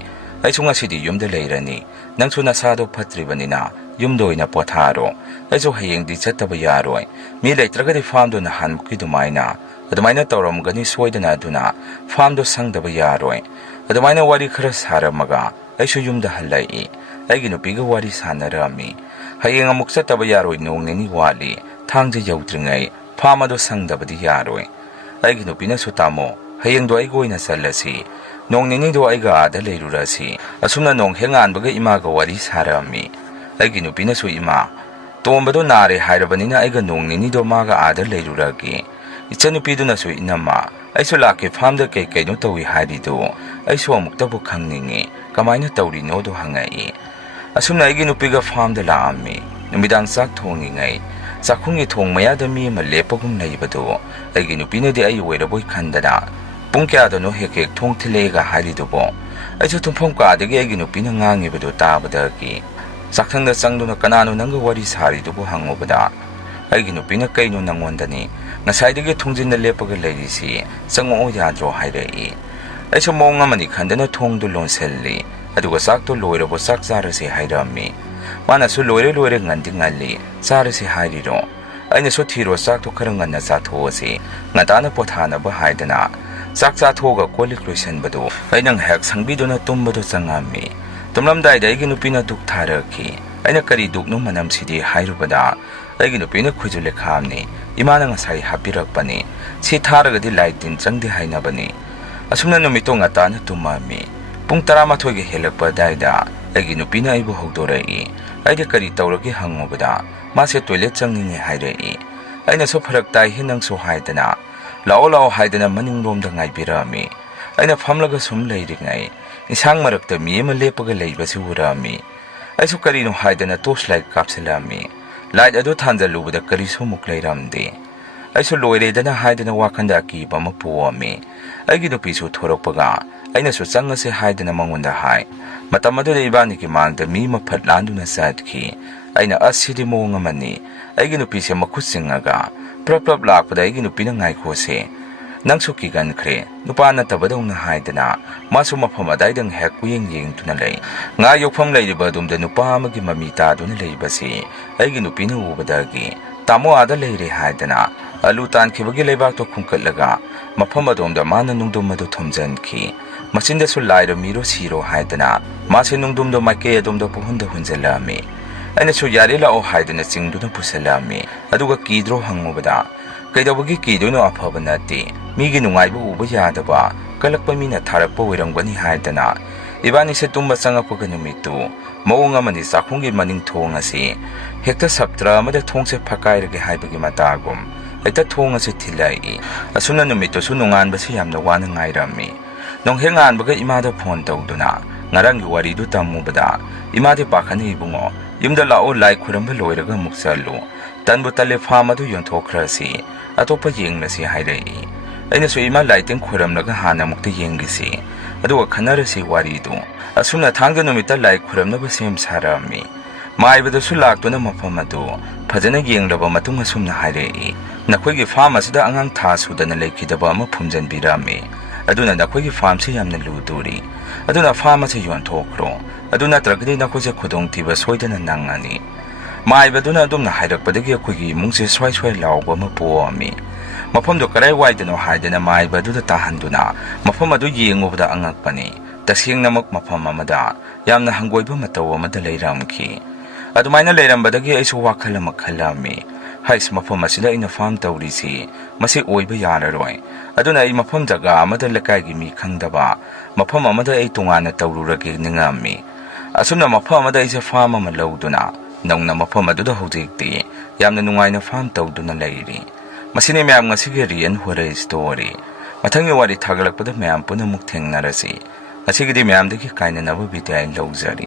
ꯑꯩꯁꯨ ꯉꯁꯤꯗꯤ ꯌꯨꯝꯗ ꯂꯩꯔꯅꯤ ꯅꯪꯁꯨ ꯅꯁꯥꯗꯣ ꯐꯠꯇ꯭ꯔꯤꯕꯅꯤꯅ ꯌꯨꯝꯗ ꯑꯣꯏꯅ ꯄꯣꯊꯥꯔꯣ ꯑꯩꯁꯨ ꯍꯌꯦꯡꯗꯤ ꯆꯠꯇꯕ ꯌꯥꯔꯣꯏ ꯃꯤ ꯂꯩꯇ꯭ꯔꯒꯗꯤ ꯐꯥꯝꯗꯣ ꯅꯍꯥꯟꯃꯨꯛꯀꯤ ꯑꯗꯨꯃꯥꯏꯅ ꯇꯧꯔꯝꯒꯅꯤ ꯁꯣꯏꯗꯅ ꯑꯗꯨꯅ ꯐꯥꯝꯗꯣ ꯁꯪꯗꯕ ꯌꯥꯔꯣꯏ ꯑꯗꯨꯃꯥꯏꯅ ꯋꯥꯔꯤ ꯈꯔ ꯁꯥꯔꯝꯃꯒ ꯑꯩꯁꯨ ꯌꯨꯝꯗ ꯍꯜꯂꯛꯏ ꯑꯩꯒꯤ ꯅꯨꯄꯤꯒ ꯋꯥꯔꯤ ꯁꯥꯟꯅꯔꯝꯃꯤ ꯍꯌꯦꯡ ꯑꯃꯨꯛ ꯆꯠꯇꯕ ꯌꯥꯔꯣꯏ ꯅꯣꯡ ꯅꯤꯅꯤ ꯋꯥꯠꯂꯤ ꯊꯥꯡꯖ ꯌꯧꯗ꯭ꯔꯤꯉꯩ ꯐꯥꯝ ꯑꯗꯣ ꯁꯪꯗꯕꯗꯤ ꯌꯥꯔꯣꯏ ꯑꯩꯒꯤ ꯅꯨꯄꯤꯅꯁꯨ ꯇꯥꯃꯣ ꯍꯌꯦꯡꯗꯣ ꯑꯩꯒ ꯑꯣꯏꯅ ꯆꯠꯂꯁꯤ ꯅꯣꯡ ꯅꯤꯅꯤꯗꯣ ꯑꯩꯒ ꯑꯥꯗ ꯂꯩꯔꯨꯔꯁꯤ ꯑꯁꯨꯝꯅ ꯅꯣꯡ ꯍꯦꯛ ꯉꯥꯟꯕꯒ ꯏꯃꯥꯒ ꯋꯥꯔꯤ ꯁꯥꯔꯝꯃꯤ ꯑꯩꯒꯤ ꯅꯨꯄꯤꯅꯁꯨ ꯏꯃꯥ ꯇꯣꯝꯕꯗꯣ ꯅꯥꯔꯦ ꯍꯥꯏꯔꯕꯅꯤꯅ ꯑꯩꯒ ꯅꯣꯡ ꯅꯤꯅꯤꯗꯣ ꯃꯥꯒ ꯑꯥꯗ ꯂꯩꯔꯨꯔꯒꯦ ꯏꯆꯟꯅꯨꯄꯤꯗꯨꯅꯁꯨ ꯏꯅꯝꯃ ꯑꯩꯁꯨ ꯂꯥꯛꯀꯦ ꯐꯥꯝꯗ ꯀꯩꯅꯣ ꯇꯧꯏ ꯍꯥꯏꯔꯤꯗꯣ ꯑꯩꯁꯨ ꯑꯃꯨꯛꯇꯕꯨ ꯈꯪꯅꯤꯡꯉꯤ ꯀꯃꯥꯏꯅ ꯇꯧꯔꯤꯅꯣꯗꯣ ꯍꯪꯉꯛꯏ ꯑꯁꯨꯝꯅ ꯑꯩꯒꯤ ꯅꯨꯄꯤꯒ ꯐꯥꯝꯗ ꯂꯥꯛꯑꯝꯃꯤ ꯅꯨꯃꯤꯗꯥꯡ ꯆꯥꯛ ꯊꯣꯡꯉꯤꯉꯩ ꯆꯥꯛꯈꯨꯝꯒꯤ ꯊꯣꯡ ꯃꯌꯥꯗ ꯃꯤ ꯑꯃ ꯂꯦꯞꯄꯒꯨꯝ ꯂꯩꯕꯗꯣ ꯑꯩꯒꯤ ꯅꯨꯄꯤꯅꯗꯤ ꯑꯩ ꯑꯣꯏꯔꯕꯣꯏ ꯈꯟꯗꯅ ꯄꯨꯡ ꯀꯌꯥꯗꯅꯣ ꯍꯦꯛ ꯊꯣꯡ ꯊꯤꯜꯂꯛꯑꯦꯒ ꯍꯥꯏꯔꯤꯗꯨꯕꯣ ꯑꯩꯁꯨ ꯇꯨꯝꯐꯝ ꯀꯥꯗꯒꯤ ꯑꯩꯒꯤ ꯅꯨꯄꯤꯅ ꯉꯥꯡꯉꯤꯕꯗꯣ ꯇꯥꯕꯗꯒꯤ ꯆꯥꯛꯁꯪꯗ ꯆꯪꯗꯨꯅ ꯀꯅꯥꯅꯣ ꯅꯪꯒ ꯋꯥꯔꯤ ꯁꯥꯔꯤꯗꯨꯕꯨ ꯍꯪꯉꯨꯕꯗ ꯑꯩꯒꯤ ꯅꯨꯄꯤꯅ ꯀꯩꯅꯣ ꯅꯪꯉꯣꯟꯗꯅꯤ ꯉꯁꯥꯏꯗꯒꯤ ꯊꯣꯡꯖꯤꯟꯗ ꯂꯦꯞꯄꯒ ꯂꯩꯔꯤꯁꯤ ꯆꯪꯉꯛꯑꯣ ꯌꯥꯗ꯭ꯔꯣ ꯍꯥꯏꯔꯛꯏ ꯑꯩꯁꯨ ꯃꯑꯣꯡ ꯑꯃꯅꯤ ꯈꯟꯗꯅ ꯊꯣꯡꯗꯨ ꯂꯣꯟꯁꯤꯜꯂꯤ ꯑꯗꯨꯒ ꯆꯥꯛꯇꯣ ꯂꯣꯏꯔꯕꯣ ꯆꯥꯛ ꯆꯥꯔꯁꯤ ꯍꯥꯏꯔꯝꯃꯤ ꯃꯥꯅꯁꯨ ꯂꯣꯏꯔꯦ ꯉꯟꯗꯤ ꯉꯜꯂꯤ ꯆꯥꯔꯁꯤ ꯍꯥꯏꯔꯤꯔꯣ ꯑꯩꯅꯁꯨ ꯊꯤꯔꯣ ꯆꯥꯛꯇꯣ ꯈꯔ ꯉꯟꯅ ꯆꯥꯊꯣꯛꯑꯁꯤ ꯉꯟꯇꯥꯅ ꯄꯣꯊꯥꯅꯕ ꯍꯥꯏꯗꯅ ꯆꯥꯛ ꯆꯥꯊꯣꯛꯑꯒ ꯀꯣꯜꯂꯤꯛ ꯂꯣꯏꯁꯤꯟꯕꯗꯨ ꯑꯩꯅ ꯉꯥꯏꯍꯥꯛ ꯁꯪꯕꯤꯗꯨꯅ ꯇꯨꯝꯕꯗꯣ ꯆꯪꯉꯝꯃꯤ ꯇꯨꯝꯂꯝꯗꯥꯏꯗ ꯑꯩꯒꯤ ꯅꯨꯄꯤꯅ ꯗꯨꯛ ꯊꯥꯔꯛꯈꯤ ꯑꯩꯅ ꯀꯔꯤ ꯗꯨꯛꯅꯣ ꯃꯅꯝꯁꯤꯗꯤ ꯍꯥꯏꯔꯨꯕꯗ ꯑꯩꯒꯤ ꯅꯨꯄꯤꯅ ꯈꯨꯖꯨ ꯂꯩꯈꯥꯝꯅꯤ ꯏꯃꯥꯅ ꯉꯁꯥꯏ ꯍꯥꯞꯄꯤꯔꯛꯄꯅꯤ ꯁꯤ ꯊꯥꯔꯒꯗꯤ ꯂꯥꯏ ꯇꯤꯟ ꯆꯪꯗꯦ ꯍꯥꯏꯅꯕꯅꯤ ꯑꯁꯨꯝꯅ ꯅꯨꯃꯤꯠꯇꯣ ꯉꯟꯇꯥꯅ ꯇꯨꯝꯃꯝꯃꯤ ꯄꯨꯡ 11ꯒ ꯍꯦꯜꯂꯛꯄ ꯑꯗꯥꯏꯗ ꯑꯩꯒꯤ ꯅꯨꯄꯤꯅ ꯑꯩꯕꯨ ꯍꯧꯗꯣꯔꯛꯏ ꯑꯩꯗꯤ ꯀꯔꯤ ꯇꯧꯔꯒꯦ ꯍꯪꯉꯨꯕꯗ ꯃꯥꯁꯦ ꯇꯣꯏꯂꯦꯠ ꯆꯪꯅꯤꯡꯉꯦ ꯍꯥꯏꯔꯛꯏ ꯑꯩꯅꯁꯨ ꯐꯔꯛ ꯇꯥꯏꯍꯦ ꯅꯪꯁꯨ ꯍꯥꯏꯗꯅ ꯂꯥꯛꯑꯣ ꯍꯥꯏꯗꯅ ꯃꯅꯤꯡꯂꯣꯝꯗ ꯉꯥꯏꯕꯤꯔꯝꯃꯤ ꯑꯩꯅ ꯐꯝꯂꯒ ꯁꯨꯝ ꯂꯩꯔꯤꯉꯩ ꯏꯟꯁꯥꯡ ꯃꯔꯛꯇ ꯃꯤ ꯑꯃ ꯂꯦꯞꯄꯒ ꯂꯩꯕꯁꯤ ꯎꯔꯝꯃꯤ ꯑꯩꯁꯨ ꯀꯔꯤꯅꯣ ꯍꯥꯏꯗꯅ ꯇꯣꯔꯆ ꯂꯥꯏꯠ ꯀꯥꯞꯁꯤꯜꯂꯝꯃꯤ ꯂꯥꯏꯠ ꯑꯗꯨ ꯊꯥꯟꯖꯜꯂꯨꯕꯗ ꯀꯔꯤꯁꯨ ꯑꯃꯨꯛ ꯂꯩꯔꯝꯗꯦ ꯑꯩꯁꯨ ꯂꯣꯏꯔꯦꯗꯅ ꯍꯥꯏꯗꯅ ꯋꯥꯈꯟꯗ ꯑꯀꯤꯕ ꯑꯃ ꯄꯣꯛꯑꯝꯃꯤ ꯑꯩꯒꯤ ꯅꯨꯄꯤꯁꯨ ꯊꯣꯔꯛꯄꯒ ꯑꯩꯅꯁꯨ ꯆꯪꯉꯁꯦ ꯍꯥꯏꯗꯅ ꯃꯉꯣꯟꯗ ꯍꯥꯏ ꯃꯇꯝ ꯑꯗꯨꯗ ꯏꯕꯥꯅꯤꯒꯤ ꯃꯥꯡꯗ ꯃꯤ ꯑꯃ ꯐꯠ ꯂꯥꯟꯗꯨꯅ ꯆꯠꯈꯤ ꯑꯩꯅ ꯑꯁꯤꯗꯤ ꯃꯑꯣꯡ ꯑꯃꯅꯤ ꯑꯩꯒꯤ ꯅꯨꯄꯤꯁꯦ ꯃꯈꯨꯠ ꯆꯤꯡꯉꯒ ꯄ꯭ꯔꯞ ꯂꯥꯛꯄꯗ ꯑꯩꯒꯤ ꯅꯨꯄꯤꯅ ꯉꯥꯏꯈꯣꯁꯦ ꯅꯪꯁꯨ ꯀꯤꯒꯟꯈ꯭ꯔꯦ ꯅꯨꯄꯥ ꯅꯠꯇꯕꯗꯧꯅ ꯍꯥꯏꯗꯅ ꯃꯥꯁꯨ ꯃꯐꯝ ꯑꯗꯥꯏꯗ ꯉꯥꯏꯍꯥꯛ ꯌꯦꯡꯗꯨꯅ ꯂꯩ ꯉꯥ ꯌꯣꯛꯐꯝ ꯂꯩꯔꯤꯕ ꯑꯗꯨꯝꯗ ꯅꯨꯄꯥ ꯑꯃꯒꯤ ꯃꯃꯤ ꯇꯥꯗꯨꯅ ꯂꯩꯕꯁꯤ ꯑꯩꯒꯤ ꯅꯨꯄꯤꯅ ꯎꯕꯗꯒꯤ ꯇꯥꯃꯣ ꯑꯥꯗ ꯂꯩꯔꯦ ꯍꯥꯏꯗꯅ ꯑꯂꯨ ꯇꯥꯟꯈꯤꯕꯒꯤ ꯂꯩꯕꯥꯛꯇꯣ ꯈꯨꯝꯀꯠꯂꯒ ꯃꯐꯝ ꯑꯗꯣꯝꯗ ꯃꯥꯅ ꯅꯨꯡꯗꯨꯝ ꯑꯗꯨ ꯊꯨꯝꯖꯤꯟꯈꯤ ꯃꯆꯤꯟꯗꯁꯨ ꯂꯥꯏꯔꯣ ꯃꯤꯔꯣ ꯁꯤꯔꯣ ꯍꯥꯏꯗꯅ ꯃꯥꯁꯦ ꯅꯨꯡꯗꯨꯝꯗꯣ ꯃꯥꯏꯀꯩ ꯑꯗꯣꯝꯗ ꯄꯨꯍꯨꯟꯗ ꯍꯨꯟꯖꯤꯜꯂꯛꯑꯝꯃꯤ ꯑꯩꯅꯁꯨ ꯌꯥꯔꯦ ꯂꯥꯛꯑꯣ ꯍꯥꯏꯗꯅ ꯆꯤꯡꯗꯨꯅ ꯄꯨꯁꯤꯜꯂꯛꯑꯝꯃꯤ ꯑꯗꯨꯒ ꯀꯤꯗ꯭ꯔꯣ ꯍꯪꯉꯨꯕꯗ ꯀꯩꯗꯧꯕꯒꯤ ꯀꯤꯗꯣꯏꯅꯣ ꯑꯐꯕ ꯅꯠꯇꯦ ꯃꯤꯒꯤ ꯅꯨꯡꯉꯥꯏꯕ ꯎꯕ ꯌꯥꯗꯕ ꯀꯜꯂꯛꯄ ꯃꯤꯅ ꯊꯥꯔꯛꯄ ꯑꯣꯏꯔꯝꯒꯅꯤ ꯍꯥꯏꯗꯅ ꯏꯕꯥꯅꯤꯁꯦ ꯇꯨꯝꯕ ꯆꯪꯉꯛꯄꯒ ꯅꯨꯃꯤꯠꯇꯨ ꯃꯑꯣꯡ ꯑꯃꯅꯤ ꯆꯥꯛꯈꯨꯝꯒꯤ ꯃꯅꯤꯡ ꯊꯣꯡ ꯑꯁꯤ ꯍꯦꯛꯇ ꯁꯞꯇ꯭ꯔ ꯑꯃꯗ ꯊꯣꯡꯁꯦ ꯐꯛꯀꯥꯏꯔꯒꯦ ꯍꯥꯏꯕꯒꯤ ꯃꯇꯥꯒꯨꯝ ꯍꯦꯛꯇ ꯊꯣꯡ ꯑꯁꯤ ꯊꯤꯜꯂꯛꯏ ꯑꯁꯨꯝꯅ ꯅꯨꯃꯤꯠꯇꯨꯁꯨ ꯅꯣꯡꯉꯥꯟꯕꯁꯤ ꯌꯥꯝꯅ ꯋꯥꯅ ꯉꯥꯏꯔꯝꯃꯤ ꯅꯣꯡꯍꯦꯛ ꯉꯥꯟꯕꯒ ꯏꯃꯥꯗ ꯐꯣꯟ ꯇꯧꯗꯨꯅ ꯉꯔꯥꯡꯒꯤ ꯋꯥꯔꯤꯗꯨ ꯇꯝꯃꯨꯕꯗ ꯏꯃꯥꯗꯤ ꯄꯥꯈꯠꯅꯤ ꯏꯕꯨꯡꯉꯣ ꯌꯨꯝꯗ ꯂꯥꯛꯑꯣ ꯂꯥꯏ ꯈꯨꯔꯝꯕ ꯂꯣꯏꯔꯒ ꯑꯃꯨꯛ ꯆꯠꯂꯨ ꯇꯟꯕꯨ ꯇꯜꯂꯦ ꯐꯥꯝ ꯑꯗꯨ ꯌꯣꯟꯊꯣꯛꯈ꯭ꯔꯁꯤ ꯑꯇꯣꯞꯄ ꯌꯦꯡꯂꯁꯤ ꯍꯥꯏꯔꯛꯏ ꯑꯩꯅꯁꯨ ꯏꯃꯥ ꯂꯥꯏꯇꯤꯡ ꯈꯨꯔꯝꯂꯒ ꯍꯥꯟꯅ ꯑꯃꯨꯛꯇ ꯌꯦꯡꯈꯤꯁꯤ ꯑꯗꯨꯒ ꯈꯟꯅꯔꯁꯤ ꯋꯥꯔꯤꯗꯨ ꯑꯁꯨꯝꯅ ꯊꯥꯡꯖ ꯅꯨꯃꯤꯠꯇ ꯂꯥꯏ ꯈꯨꯔꯝꯅꯕ ꯁꯦꯝ ꯁꯥꯔꯛꯑꯝꯃꯤ ꯃꯥꯏꯕꯗꯁꯨ ꯂꯥꯛꯇꯨꯅ ꯃꯐꯝ ꯑꯗꯨ ꯐꯖꯅ ꯌꯦꯡꯂꯕ ꯃꯇꯨꯡ ꯑꯁꯨꯝꯅ ꯍꯥꯏꯔꯛꯏ ꯅꯈꯣꯏꯒꯤ ꯐꯥꯝ ꯑꯁꯤꯗ ꯑꯉꯥꯡ ꯊꯥ ꯁꯨꯗꯅ ꯂꯩꯈꯤꯗꯕ ꯑꯃ ꯐꯨꯝꯖꯤꯟꯕꯤꯔꯝꯃꯤ ꯑꯗꯨꯅ ꯅꯈꯣꯏꯒꯤ ꯐꯥꯝꯁꯤ ꯌꯥꯝꯅ ꯂꯨꯗꯣꯔꯤ ꯑꯗꯨꯅ ꯐꯥꯝ ꯑꯁꯤ ꯌꯣꯟꯊꯣꯛꯈ꯭ꯔꯣ ꯑꯗꯨ ꯅꯠꯇ꯭ꯔꯒꯗꯤ ꯅꯈꯣꯏꯁꯦ ꯈꯨꯗꯣꯡꯊꯤꯕ ꯁꯣꯏꯗꯅ ꯅꯪꯉꯅꯤ ꯃꯥꯏꯕꯗꯨꯅ ꯑꯗꯨꯝꯅ ꯍꯥꯏꯔꯛꯄꯗꯒꯤ ꯑꯩꯈꯣꯏꯒꯤ ꯏꯃꯨꯡꯁꯦ ꯁ꯭ꯋꯥꯏ ꯁ꯭ꯋꯥꯏ ꯂꯥꯎꯕ ꯑꯃ ꯄꯣꯛꯑꯝꯃꯤ ꯃꯐꯝꯗꯨ ꯀꯗꯥꯏꯋꯥꯏꯗꯅꯣ ꯍꯥꯏꯗꯅ ꯃꯥꯏꯕ ꯑꯗꯨꯗ ꯇꯥꯍꯟꯗꯨꯅ ꯃꯐꯝ ꯑꯗꯨ ꯌꯦꯡꯉꯨꯕꯗ ꯑꯉꯛꯄꯅꯤ ꯇꯁꯦꯡꯅꯃꯛ ꯃꯐꯝ ꯑꯃꯗ ꯌꯥꯝꯅ ꯍꯪꯒꯣꯏꯕ ꯃꯇꯧ ꯑꯃꯗ ꯂꯩꯔꯝꯈꯤ ꯑꯗꯨꯃꯥꯏꯅ ꯂꯩꯔꯝꯕꯗꯒꯤ ꯑꯩꯁꯨ ꯋꯥꯈꯜ ꯑꯃ ꯈꯜꯂꯝꯃꯤ ꯍꯩꯁ ꯃꯐꯝ ꯑꯁꯤꯗ ꯑꯩꯅ ꯐꯥꯝ ꯇꯧꯔꯤꯁꯤ ꯃꯁꯤ ꯑꯣꯏꯕ ꯌꯥꯔꯔꯣꯏ ꯑꯗꯨꯅ ꯑꯩ ꯃꯐꯝ ꯖꯒꯥ ꯑꯃꯗ ꯂꯩꯀꯥꯏꯒꯤ ꯃꯤ ꯈꯪꯗꯕ ꯃꯐꯝ ꯑꯃꯗ ꯑꯩ ꯇꯣꯉꯥꯟꯅ ꯇꯧꯔꯨꯔꯒꯦ ꯅꯤꯡꯉꯝꯃꯤ ꯑꯁꯨꯝꯅ ꯃꯐꯝ ꯑꯃꯗ ꯑꯩꯁꯦ ꯐꯥꯝ ꯑꯃ ꯂꯧꯗꯨꯅ ꯅꯧꯅ ꯃꯐꯝ ꯑꯗꯨꯗ ꯍꯧꯖꯤꯛꯇꯤ ꯌꯥꯝꯅ ꯅꯨꯡꯉꯥꯏꯅ ꯐꯥꯝ ꯇꯧꯗꯨꯅ ꯂꯩꯔꯤ ꯃꯁꯤꯅꯤ ꯃꯌꯥꯝ ꯉꯁꯤꯒꯤ ꯔꯤꯌꯟ ꯍꯣꯔꯔ ꯁ꯭ꯇꯣꯔꯤ ꯃꯊꯪꯒꯤ ꯋꯥꯔꯤ ꯊꯥꯒꯠꯂꯛꯄꯗ ꯃꯌꯥꯝ ꯄꯨꯟꯅ ꯑꯃꯨꯛ ꯊꯦꯡꯅꯔꯁꯤ ꯉꯁꯤꯒꯤꯗꯤ ꯃꯌꯥꯝꯗꯒꯤ ꯀꯥꯏꯅꯅꯕ ꯕꯤꯗꯥꯏ ꯂꯧꯖꯔꯤ